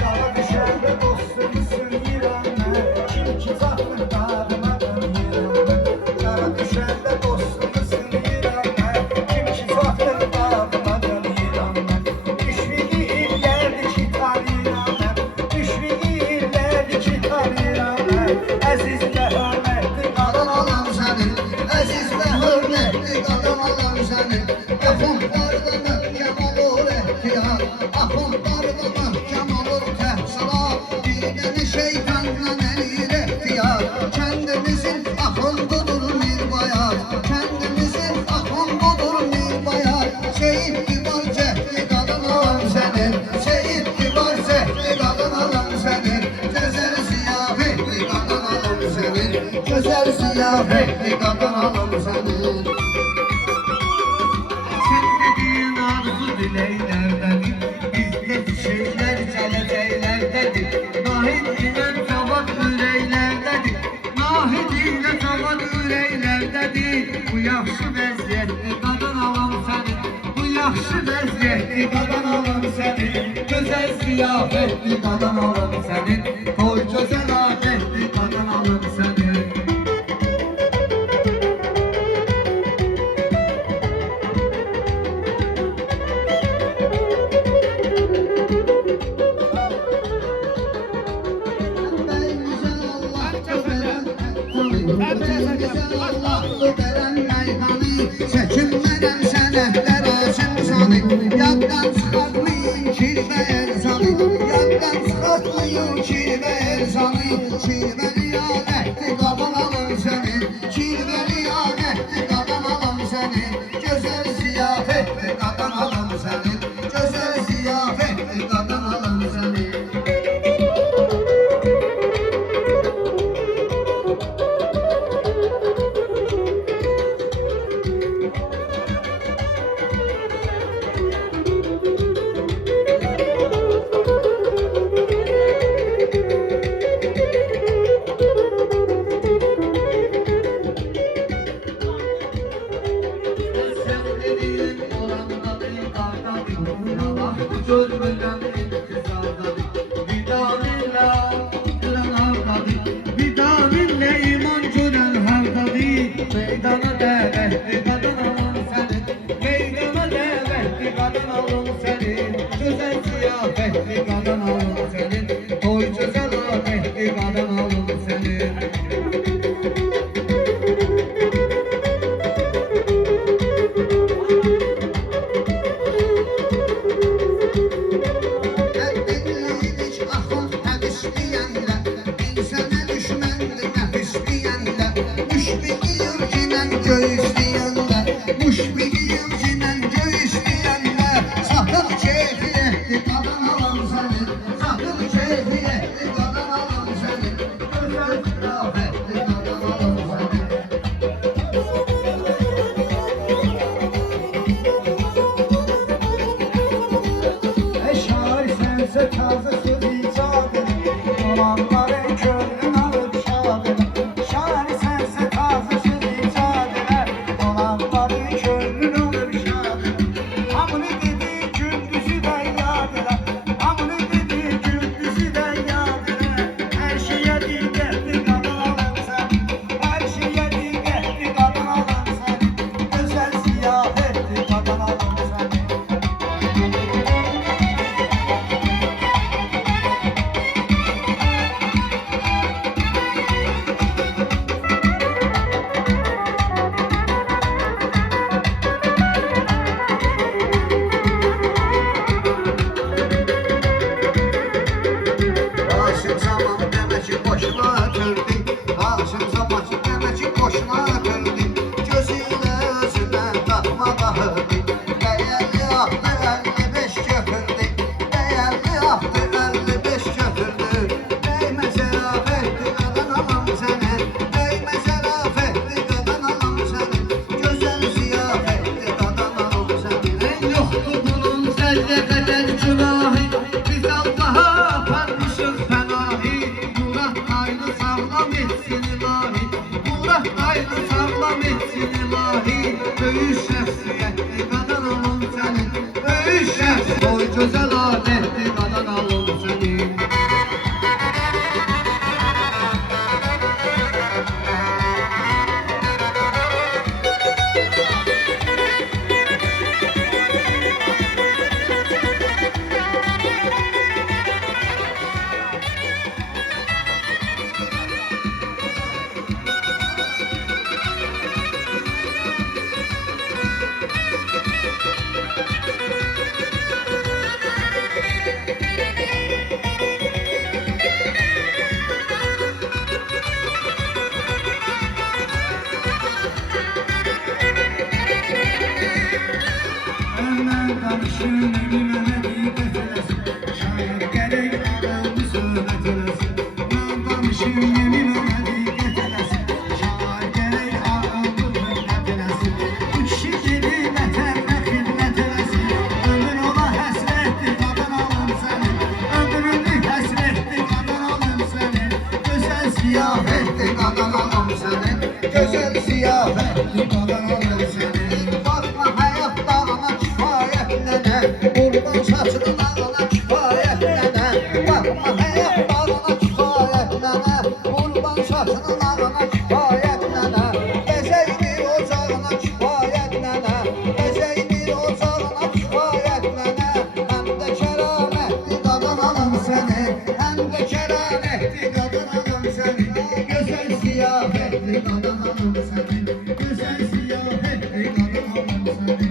Kara düşende dostumsun yüreğime, kim ki tatlı dağımadan yüreğime. Kara düşende dostumsun yüreğime, kim ki tatlı dağımadan yüreğime. Düşmedi illerdi ki tanıyıram, düşmedi illerdi ki tanıyıram. Aziz ve hürmetli Kadın alan seni, aziz ve hürmetli kadın alan seni. Afaklarda kemal olur ehtiyar, afaklarda kemal olur tehsilat. Dideni şeytanla elir ehtiyar, kendimizin akıllıdır mirbayar, kendimizin akıllıdır mirbayar. Şehit kibar cehdi kadın alan senin, şehit kibar cehdi kadın alan senin. Güzel ziyafetli kadın alan senin, güzel ziyafetli kadın alan senin. sen dediğin arzu dileklerdedir, bizde şeyler geleceğlerdedir. Nahid ile tavat yüreklerdedir, Nahid ile tavat yüreklerdedir. Bu yaxşı vəziyyətli qadın alan sənin, bu yaxşı vəziyyətli qadın alan sənin. Gözəl ziyafətli qadın alan sənin, toy gözəl adətli qadın alan sənin. Çekinmeden senetler açın sanı, yaddan çıkartmayın kirve erzanı, yaddan çıkartmayın kirve erzanı. Kirveli adetli kadın alın seni, kirveli adetli kadın alın seni. Güzel ziyafetli kadın alın seni, güzel ziyafetli kadın alın seni. Sen dediğin orandadır, kardadır, yavaş görmeden intizardadır. Vidanınla gören hardadır, vidanınla iman gören hardadır. Meydana dəvətli qadın alın sənin, meydana dəvətli qadın alın sənin. Gözəl ziyafətli qadın alın sənin, toy gözəl adətli qadın alın sənin. Əlbirlik axın həbis deyənlər, insana düşməndir nəfis deyənlər. Müşfiqiyim kinən göğüsləyənlər, müşfiqiyim kinən göğüsləyənlər. Satıb keyfiyyətli qadın alan səni, satıb keyfiyyətli qadın alan səni. Gözəl ziyafətli qadın alan səni. Şair sense taze söz icat edin, olanların gönlünü alıp şad edin. Şair sense etsin ilahi Murat dayını sağlam etsin ilahi Böyük şəxsiyyətli qadan alım sənin Böyük şəxs Oy gözəl adətli qadan alım sənin Danışın elimə diqqət eləsin Şayət gərək ağıllı söhbət eləsin Mən danışım elimə diqqət eləsin Şayət gərək ağıllı söhbət eləsin Bu kişi dedi vətənə xidmət eləsin Ömür ola həsrətli qadan alım səni Ömrünü həsrətli qadan alım səni Gözəl ziyafətli qadan alım səni Gözəl ziyafətli qadan alım səni Bakma həyatlarına kifayətlənə Qurban saçının ağına kifayətlənə Bakma həyatlarına kifayətlənə Qurban saçının ağına kifayətlənə Bəzəkdir ocağına kifayətlənə Bəzəkdir ocağına kifayətlənə Həm də kəramətli qadan alım səni Həm də kəramətli qadan alım səni Gözəl ziyafətli qadan alım səni Gözəl ziyafətli qadan alım səni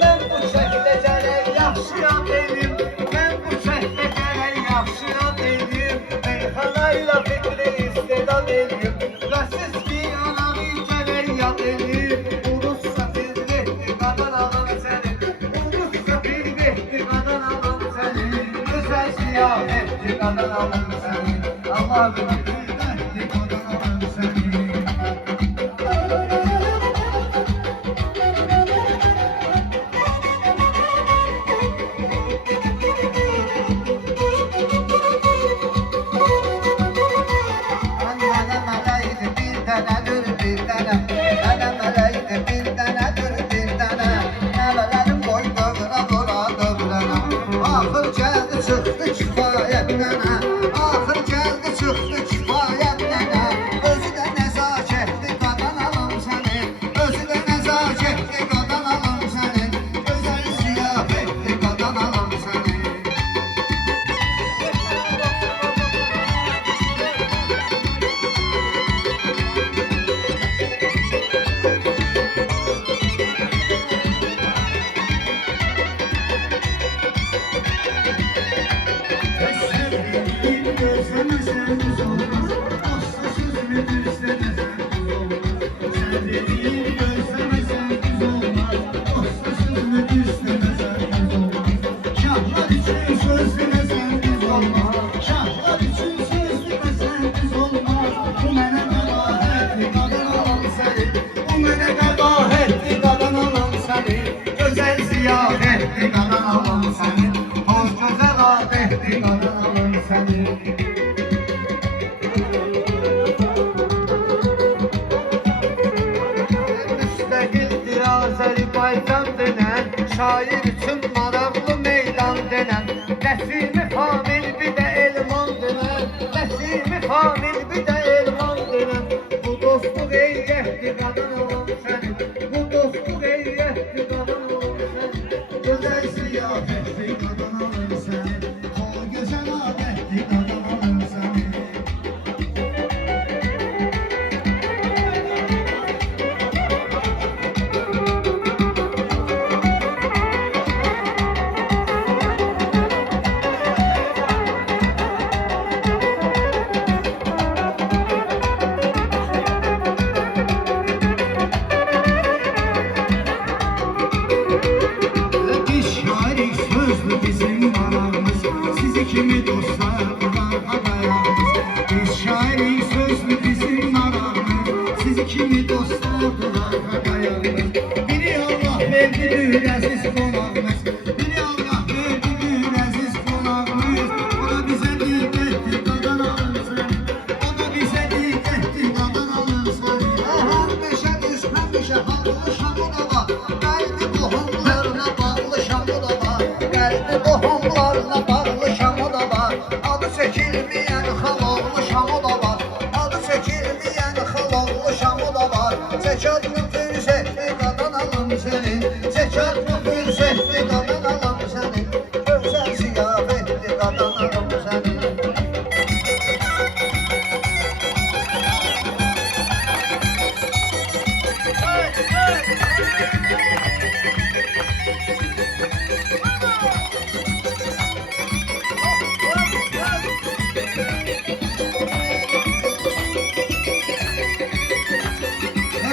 Mən bu şəklə gərək yaxşıya deyim Mən bu şəklə gərək yaxşıya deyim Meyxana ilə fikri istedad edeyim Rəsiz ki anamı gərək yad edeyim Urussa bir vehdi qadan alım səni Urussa bir vehdi qadan alım səni Gözəl ziyafətli qadan alım səni Allah bilir vehdi qadan alım səni Anana malaydı bir dənədir bir dənə Nənə malaydı bir dənədir bir dənə Nəvələrim boy dövrə vura dövrənə Axır gəldi çıxdı kifayət nənə Axır gəldi çıxdı kifayət nənə Özü də nəzakətli qadan alım səni Özü də nəzakətli qadan alım səni Gözəl ziyafətli qadan alım səni Sevdiğim gözlemesen düz olmaz Asla sözümü düzlemesen düz olmaz Sevdiğim gözlemesen düz olmaz Asla sözümü düzlemesen düz olmaz Şahlar için söz demesen düz olmaz Şahlar için söz demesen düz olmaz Bu mənə qəbahətli qadan alım səni Bu mənə qəbahətli qadan alım səni Gözəl ziyafətli qadan alım səni Hoş gözəl adətli qadan alım səni Müstəqildir Azərbaycan denən Şair üçün maraqlı meydan denən Nəsimi Famil bir də Elman denən Nəsimi Famil bir də Elman denən Bu dostluq eyyətli qadan alım səni Bu dostluq eyyətli qadan alım səni Gözəl ziyafətli qadan alım səni O gözəl adətli qadan alım səni kimi dostlardılar adayağımız. Biz şairin sözlü bizim marağımız, sizi kimi dostlardılar adayağımız. Biri Allah verdidir əziz qonağımız, biri Allah verdidir əziz qonağımız. O da bizə diqqətli qadan alınsın, o da bizə diqqətli qadan alınsın. Həmişə düz, həmişə haqlı şamı da var, qəlbi qohumlarına bağlı şamı da var, qəlbi qohumlarına bağlı şamı da var. Adı çəkilməyən xaloğlu şamı da var, adı çəkilməyən xaloğlu şamı da var. Zəkatlı fürsətli qadan alım senin, zəkatlı fürsətli qadan alım senin, gözəl ziyafətli qadan alım senin.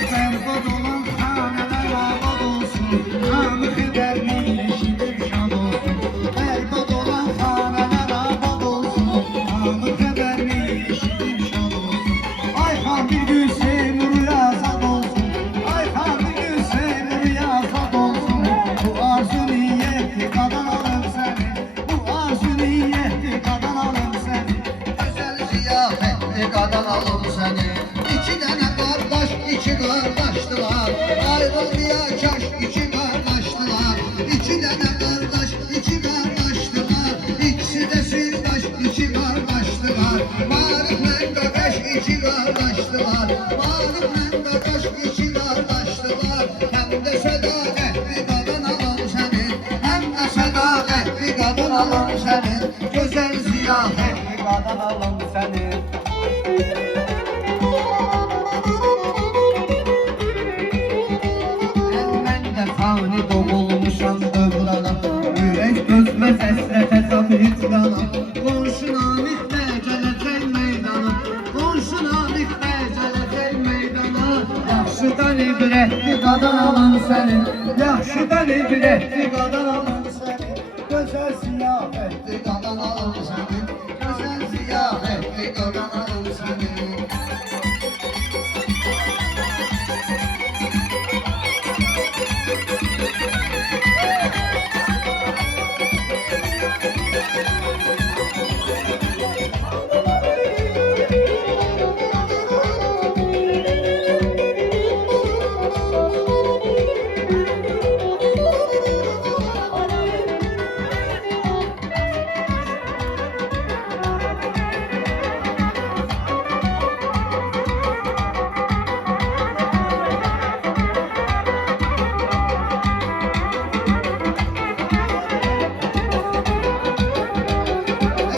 Bərbad olan xanələr abad olsun, hamı xəbərini eşidir şad olsun. Bərbad olan xanələr abad olsun, hamı xəbərini eşidir şad olsun. Ay xan bir gün Seymuru azad olsun, ay xan bir gün Seymuru azad olsun. Bu arzu niyyətli qadan alım səni, bu arzu niyyətli qadan alım səni, gözəl ziyafətli qadan alım səni. İki dənə qardaş, iki qardaşdılar, ayrılmaya kaş iki qardaşdılar. İki dənə qardaş, iki qardaşdılar, ikisi də sirdaş, iki qardaşdılar. Mariflə qardaş, iki qardaşdılar, mariflə qardaş, iki qardaşdılar. Həm də sədaqətli qadan alım səni, həm də sədaqətli qadan alım səni, gözəl ziyafətli qadan alım səni. Mən də fani doğulmuşam dövrana, ürək dözməz əsrətə zat hicrana. Qonşu namikdə gələcək meydana, qonşu namikdə gələcək meydana. Yaxşıdan ibrətli qadan alım səni, yaxşıdan ibrətli qadan alım səni, gözəl ziyafətli qadan alım səni, gözəl ziyafətli qadan alım səni.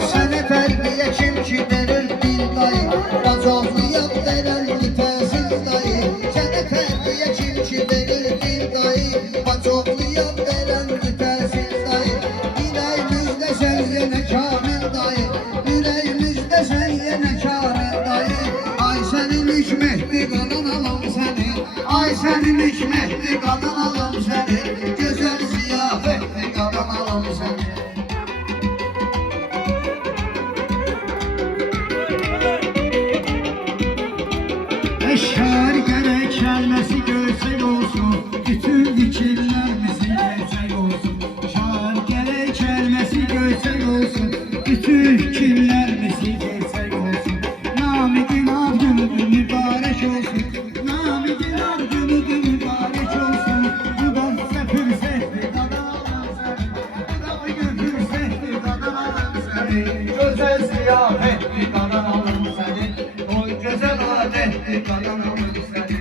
Sənə tərbiyə kim ki verir dil dayı, bacaqlıyam verərli təhsil dayı. Sənə tərbiyə kim ki verir dil dayı, bacaqlıyam verərli təhsil dayı. Ürəyimizdə sən yenə kamil dayı, ürəyimizdə sən yenə kamil dayı. Ay sənin hikmətli qadan alım səni, ay sənin hikmətli qadan alım səni, gözəl ziyafətli qadan alım səni. Şair gərək kəlməsi görsək olsun, bütün fikirlərimizi gerçək olsun. Şair gərək kəlməsi görsək olsun, bütün fikirlərimizi gerçək olsun. Namiqin ad günüdür mübarək olsun, Namiqin ad günüdür mübarək olsun. Bu da sizə fürsətli qadan alım səni, bu da bugün fürsətli qadan alım səni, gözəl ziyafətli qadan alım səni, o gözəl adətli qadan alım səni.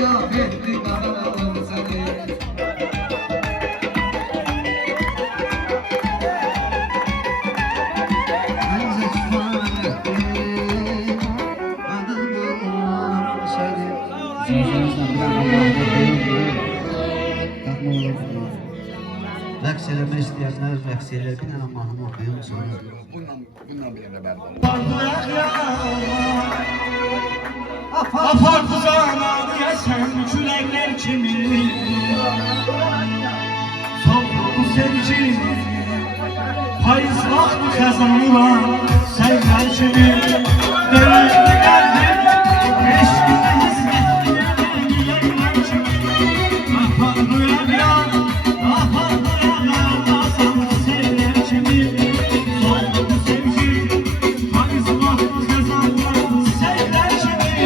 kıyafetli karalım seni. Rəqs eləmək istəyənlər rəqs eləyər. Bir dənə mahnı oxuyum sonra. Bundan birine ben. Apar kuzağına diyesen kürekler kimi Sofra bu sevgi Payız vakti kazanılan sevgiler kimi Dönüştü kalbim eşkine hizmetli yerler kimi Apar rüya Asan sevgiler kimi Sofra bu sevgi Payız vakti kazanılan sevgiler kimi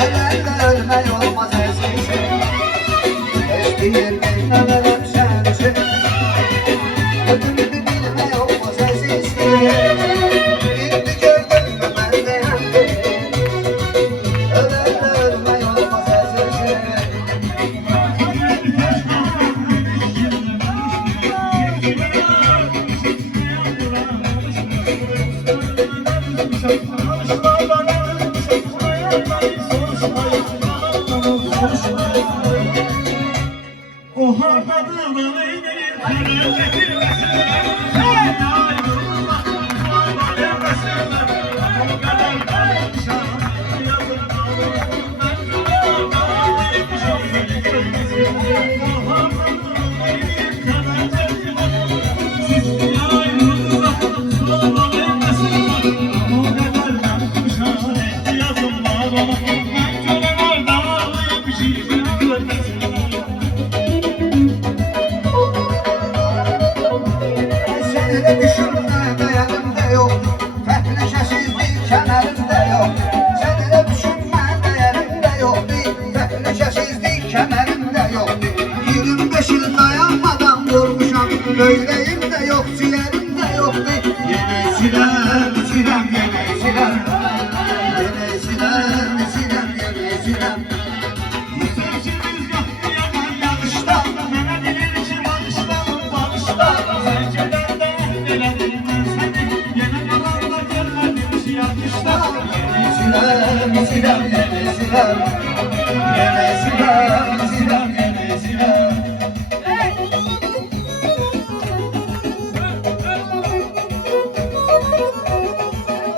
Ölenle ölmek olmaz ezmişim. Eşki yerine ölem sensin. Ödümü bilmek olmaz ezmişim. Birini gördüm mü ben de yandım. Ölenle ölmek olmaz ezmişim. O hardadır da neydir karar getirmesinler. Sen ayrılmak bana vermesinler. O kadar perişan yazıklar. Ben kadar perişan getirmesinler. O hardadır neydir karar getirmesinler. Siz ayrılmak bana vermesinler. O kadar perişan yazıklar. Ben kadar bir şey görmesinler. Seni de düşünmemeyenim de yok. Tehlikesizlik kemerimde yok. Seni de düşünmemeyenim de yok. Tehlikesizlik kemerimde yok. 25 yıl dayanmadan vurmuşam. Böyleyim de yok, silerim de yok. Yine silem, silem, yine silem. Yine silem, silem, yine silem. Sevgimiz yok yaman yanlışta. Bana dilir ki bağışla. Sevgilerden dilerim ben seni. Yine yalanla gelmedim ki yanlışta. Silem, silem, yine silem. Yine silem, silem, yine silem.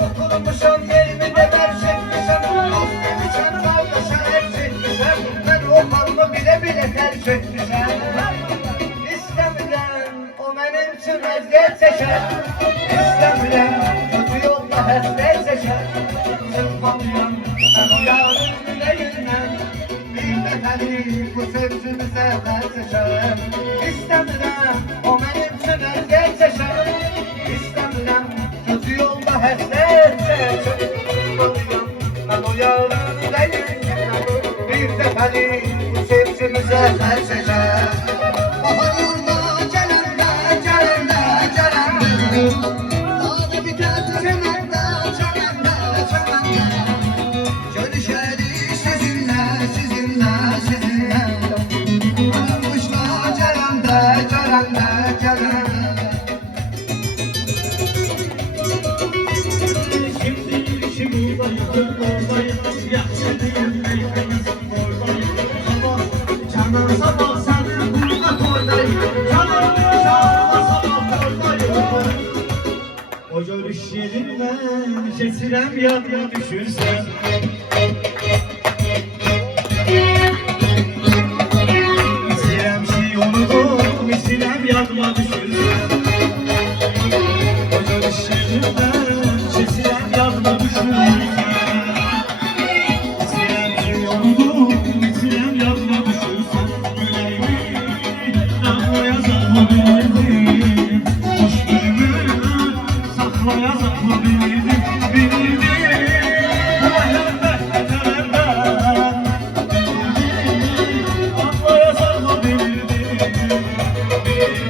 Oturmuşam yerimi de tercetmişem. Dost demişem, kardeşe ercetmişem. Ben o parmı bile bile tercetmişem. İstemeden o benim için eziyet çeker. İstemeden kötü yolda hasret çeker. Zıplamıyorum ben o yarın yüreğinden. Bir defeli bu sevgimize ben seçerim. İstemeden o benim için eziyet çeker. İstemeden kötü yolda hasret çeker. Zıplamıyorum ben o yarın yüreğinden. Bir defeli bu sevgimize ben seçerim. Bahar yurda celende, celende, celende. Dağda biter celende, celende, celende. Görüşeriz sizinle, sizinle, sizinle. Kuşlar celende, celende, celende. Şimdi oradayım. Yaşadığım neyfeniz oradayım. Sabah senin burada oradayım. Sabah oradayım. O görüş yerinden kesilem yadıma düşürsen. İstirem şey unutup misilem yadıma düşürsen. O görüş yerinden kesilem yadıma düşürsen. İstirem şey unutup misilem yadıma düşürsen. Yüreğimi saklaya sakla bilirdim. Hoş günümü saklaya sakla bilirdim. Bilirdim bu hayalde kaderden. Saklaya sakla bilirdim.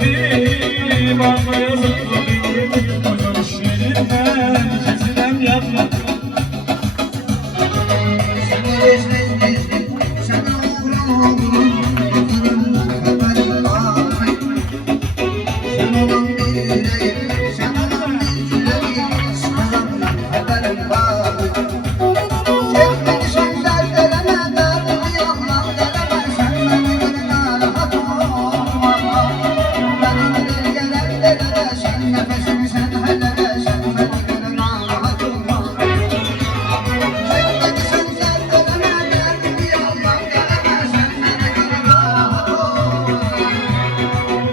Bilirdim saklaya sakla bilirdim. O görüş yerinden kesilen yapma. Seni gezdim, gezdim, sana uğrum. Bakarım haberim var. Sen olan bir yüreğim, sen olan bir yüreğim. Sana haberim var. Çekmeni sen derdeleme, derdimi yanmam deleme. Sen beni gönlüne rahat olma. Beni gölgeler delele, sen nefesimi sen hallede. Sen beni gönlüne rahat olma. Çekmeni sen derdeleme, derdimi yanmam deleme. Sen beni gönlüne rahat olma.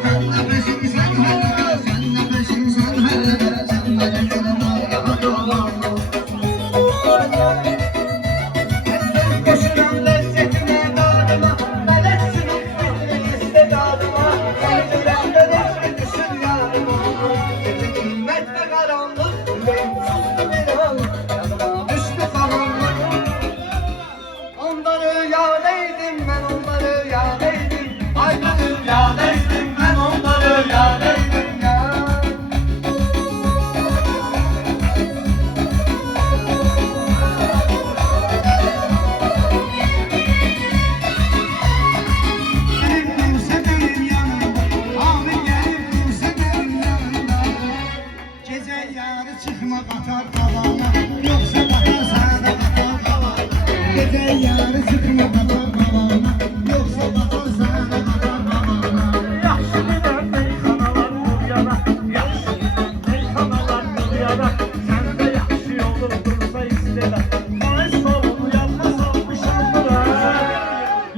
Sen nefesimi sen hallede, sen nefesimi sen hallede. Sen beni gönlüne rahat olma. Koşulan lezzetine dadıma, meleksin üstünlük istedadıma. Sen yürekten eski düşün yanıma. Gece külmet ve karanlık, yüreğim sustu bir an. Yanıma düştü karanlık. gece yarı sıkma katar babana, yoksa batar sana katar babana. Yaxşı bilən meyxanalar dünyada, yaxşı bilən meyxanalar dünyada. Səndə yaxşı yolun dursa istədə, faiz salonu yanma salmışam bura.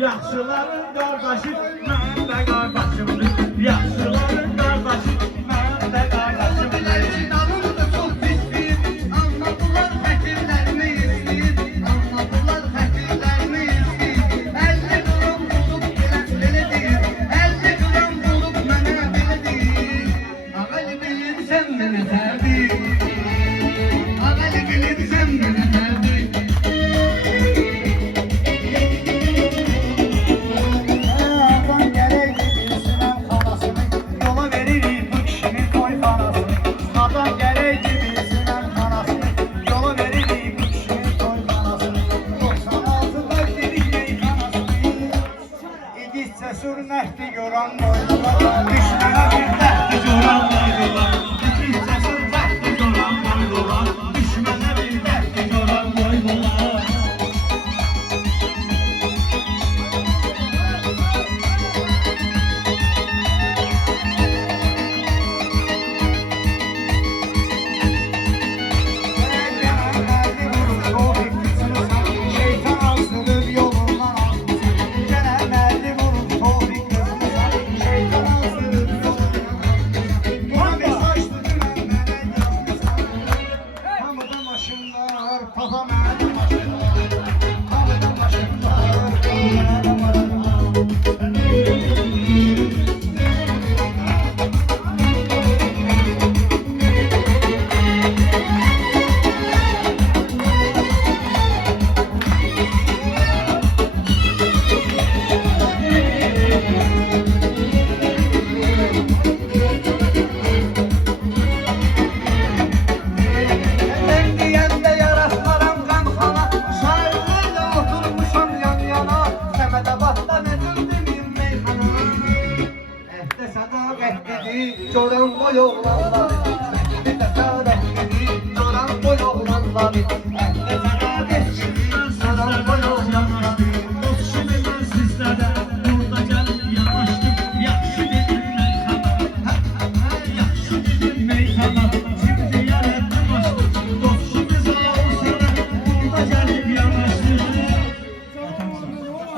Yaxşıların qardaşı, mən də qardaşımdır. Yaxşıların qardaşı, mən də qardaşımdır. Cinanım da çok pisdir, anladılar fakirlerini izleyip, anladılar fakirlerini izleyip. 50 gram bulup belə deyir, 50 gram bulup mənə belə deyir. Ağalı bilirsən mənə tərdir, ağalı bilirsən mənə tərdir. Adam gələydi bilsinəm xanasını, yola veririk bu kişinin toyxanasını. Adam gələydi bilsinəm xanasını, yola veririk bu kişinin toyxanasını. 96'da dedik meyxanasını, İditcə sürməkdi yoran boylular, düşmənə bir dəhdi yoran boylular. İditcə sürməkdi yoran boylular, düşmənə bir dəhdi yoran boylular. Şeytan azılır yolundan almışsın. Gelen elli vurur tofik kızımıza. Şeytan azılır yolundan almışsın. Buna mesajlı dümen mene yazmışsın. Hamıda maşınlar, papa mene maşınlar. Hamıda maşınlar, papa mene maşınlar. Ben diyende yaratmaram qanxana, şairlerle oturmuşam yan yana. Səmədə batdan edildim meyxana. Əhdə sədaqət dedi, coran boy oğlanları. Əhdə sədaqət dedi, coran boy oğlanları. Əhdə sədaqət dedi, coran boy oğlanları. Dost kimi mən sizlərə burada gəlib yanaşdım. Yaxşı dedim meyxana, yaxşı dedim meyxana. Şimdi yaratdım açdım, dostumuz olsana burada gəlib yanaşdım.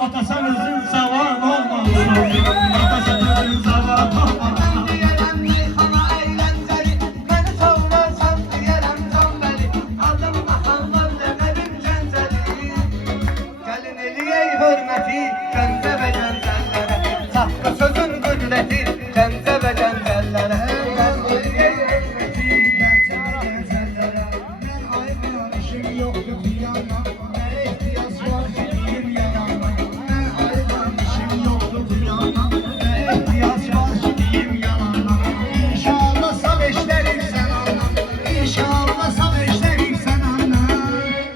Atasan özün savan olmamışsın, atasan özün savan olmamışsın. Diyərəm meyxana əyləncəli, məni çağırarsan diyərəm can bəli. Adım Mahallar ləqəbim Gəncəli. Gəlin eləyək hörməti Gəncə və Gəncəllərə. Çatdı sözün qüdrəti Gəncə və Gəncəllərə. Gəlin eləyək hörməti Gəncə və Gəncəllərə. Mən ayıqlan işim yoxdur diyana, nə ehtiyac var ki bir yana. Mən ayıqlan işim yoxdur diyana, nə ehtiyac var ki bir yana. İnşallah sağ eşlərim sən anam, İnşallah sağ eşlərim sən anam.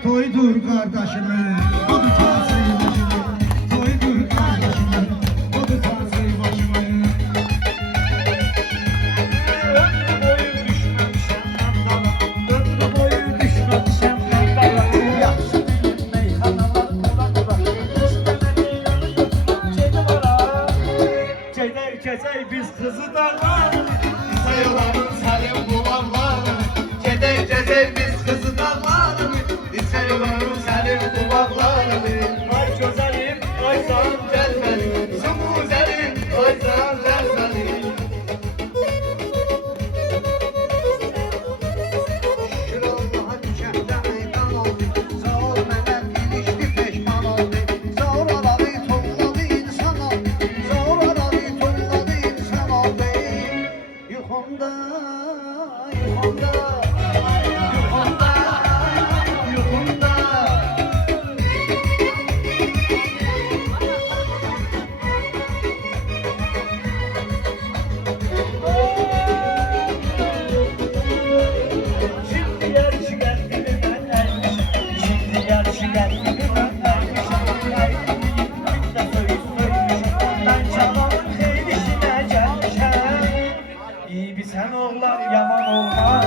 Toydur qardaşımı, odur tazı başımı. Toydur qardaşımı, odur tazı başımı. Ömrü boyu düşməmişəm məndala. Yaxşı dedim meyxanalar qura qura. İstəmədi yanı götürüb gedim ora. Gedək keçək biz qızı dağlar. Sayıların səlim bulaqlarını, gedək gəzək biz qızı dağlarını. Sayıların səlim bulaqlarını. Ay gözəlim, ay can Gəlməli, Zümrüzəlim, oycan zəlzəlim. Şükür Allaha düşəndə meydan oldu, sağ ol mənə ilişdi peşman oldu. Sağ ol aralı tolladı insan oldu, sağ ol aralı tolladı insan oldu. Yuxumda, yuxumda, yuxumda, yuxumda. Şimdi yarışı gəldimi mən əymişəm. Şimdi yarışı gəldimi mən əymişəm. Əydimi yıkmışda söyüşmüşəm. Mən çalanın xeylisinə gəlmişəm. İyi bilsən oğlan yaman olmaz.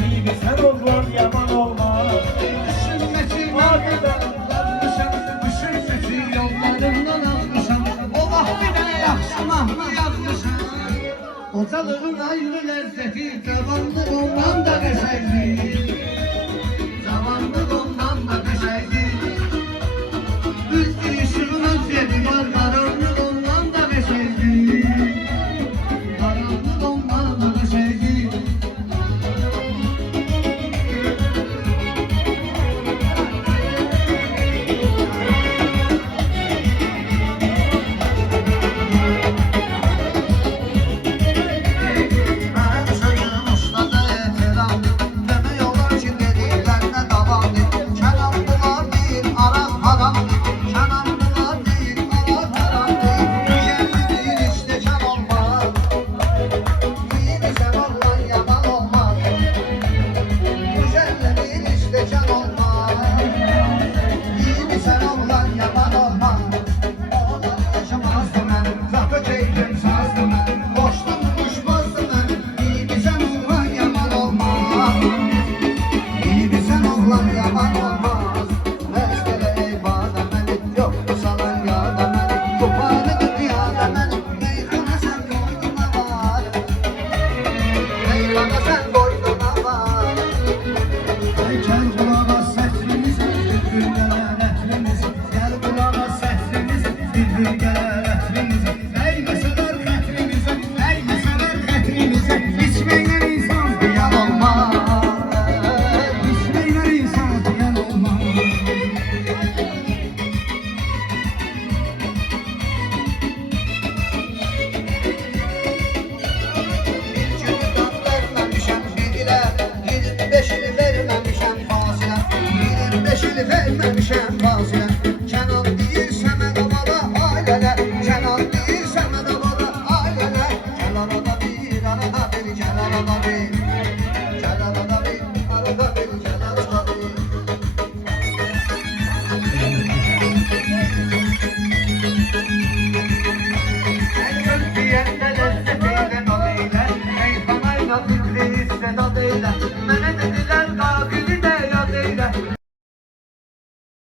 İyi bilsən oğlan yaman olmaz. Düşünməsi Adədə Başkalığın ayrı lezzeti, zamanlık ondan da geçerli. Zamanlık ondan da geçerli. Üstü ışığın özlemi var, karanlık ondan da geçerli. Karanlık ondan da geçerli. Benim sözüm ustada ehtiram, demiyorlar ki dediklerine devam et. Kenanlılar değil, arak haram değil. Kenanlılar değil, arak haram değil. Güzelli değil, işte can olmaz. İyi bir sen olman yaman olmaz. Güzelli değil, işte can olmaz. İyi bir sen olman yaman olmaz. Oğlan yaşamazdı benim, zapı keyfim sazdı benim. Boşluğum uçmazdı benim. İyi bir sen olman yaman olmaz. İyi bir sen olman yaman olmaz. Restele ey bana benim, yoktu salan yağda benim. Kupanı dünyada benim, meydana sen koyduna var. Meydana sen koyduna var. Gel kulağa sesimiz, bülbüller etrimiz. Gel kulağa sesimiz, bülbüller etrimiz. Değmeseler katrimize, değmeseler katrimize. İçmeyen insan ziyan olmaz. İçmeyen insan ziyan olmaz. Cüzdan vermemişem birine, 25'ini vermemişem fasile. 25'ini vermemişem fasile. Kenan değilse mən avara ailələ. Kenan değilse mən avara ailələ. Gel arada bir, arada bir, gel arada bir. Gel arada bir, arada bir, gel arada bir. Ey gül diyende lezzetiyle, tadıyla. Ey kanayla fikri hissedadıyla.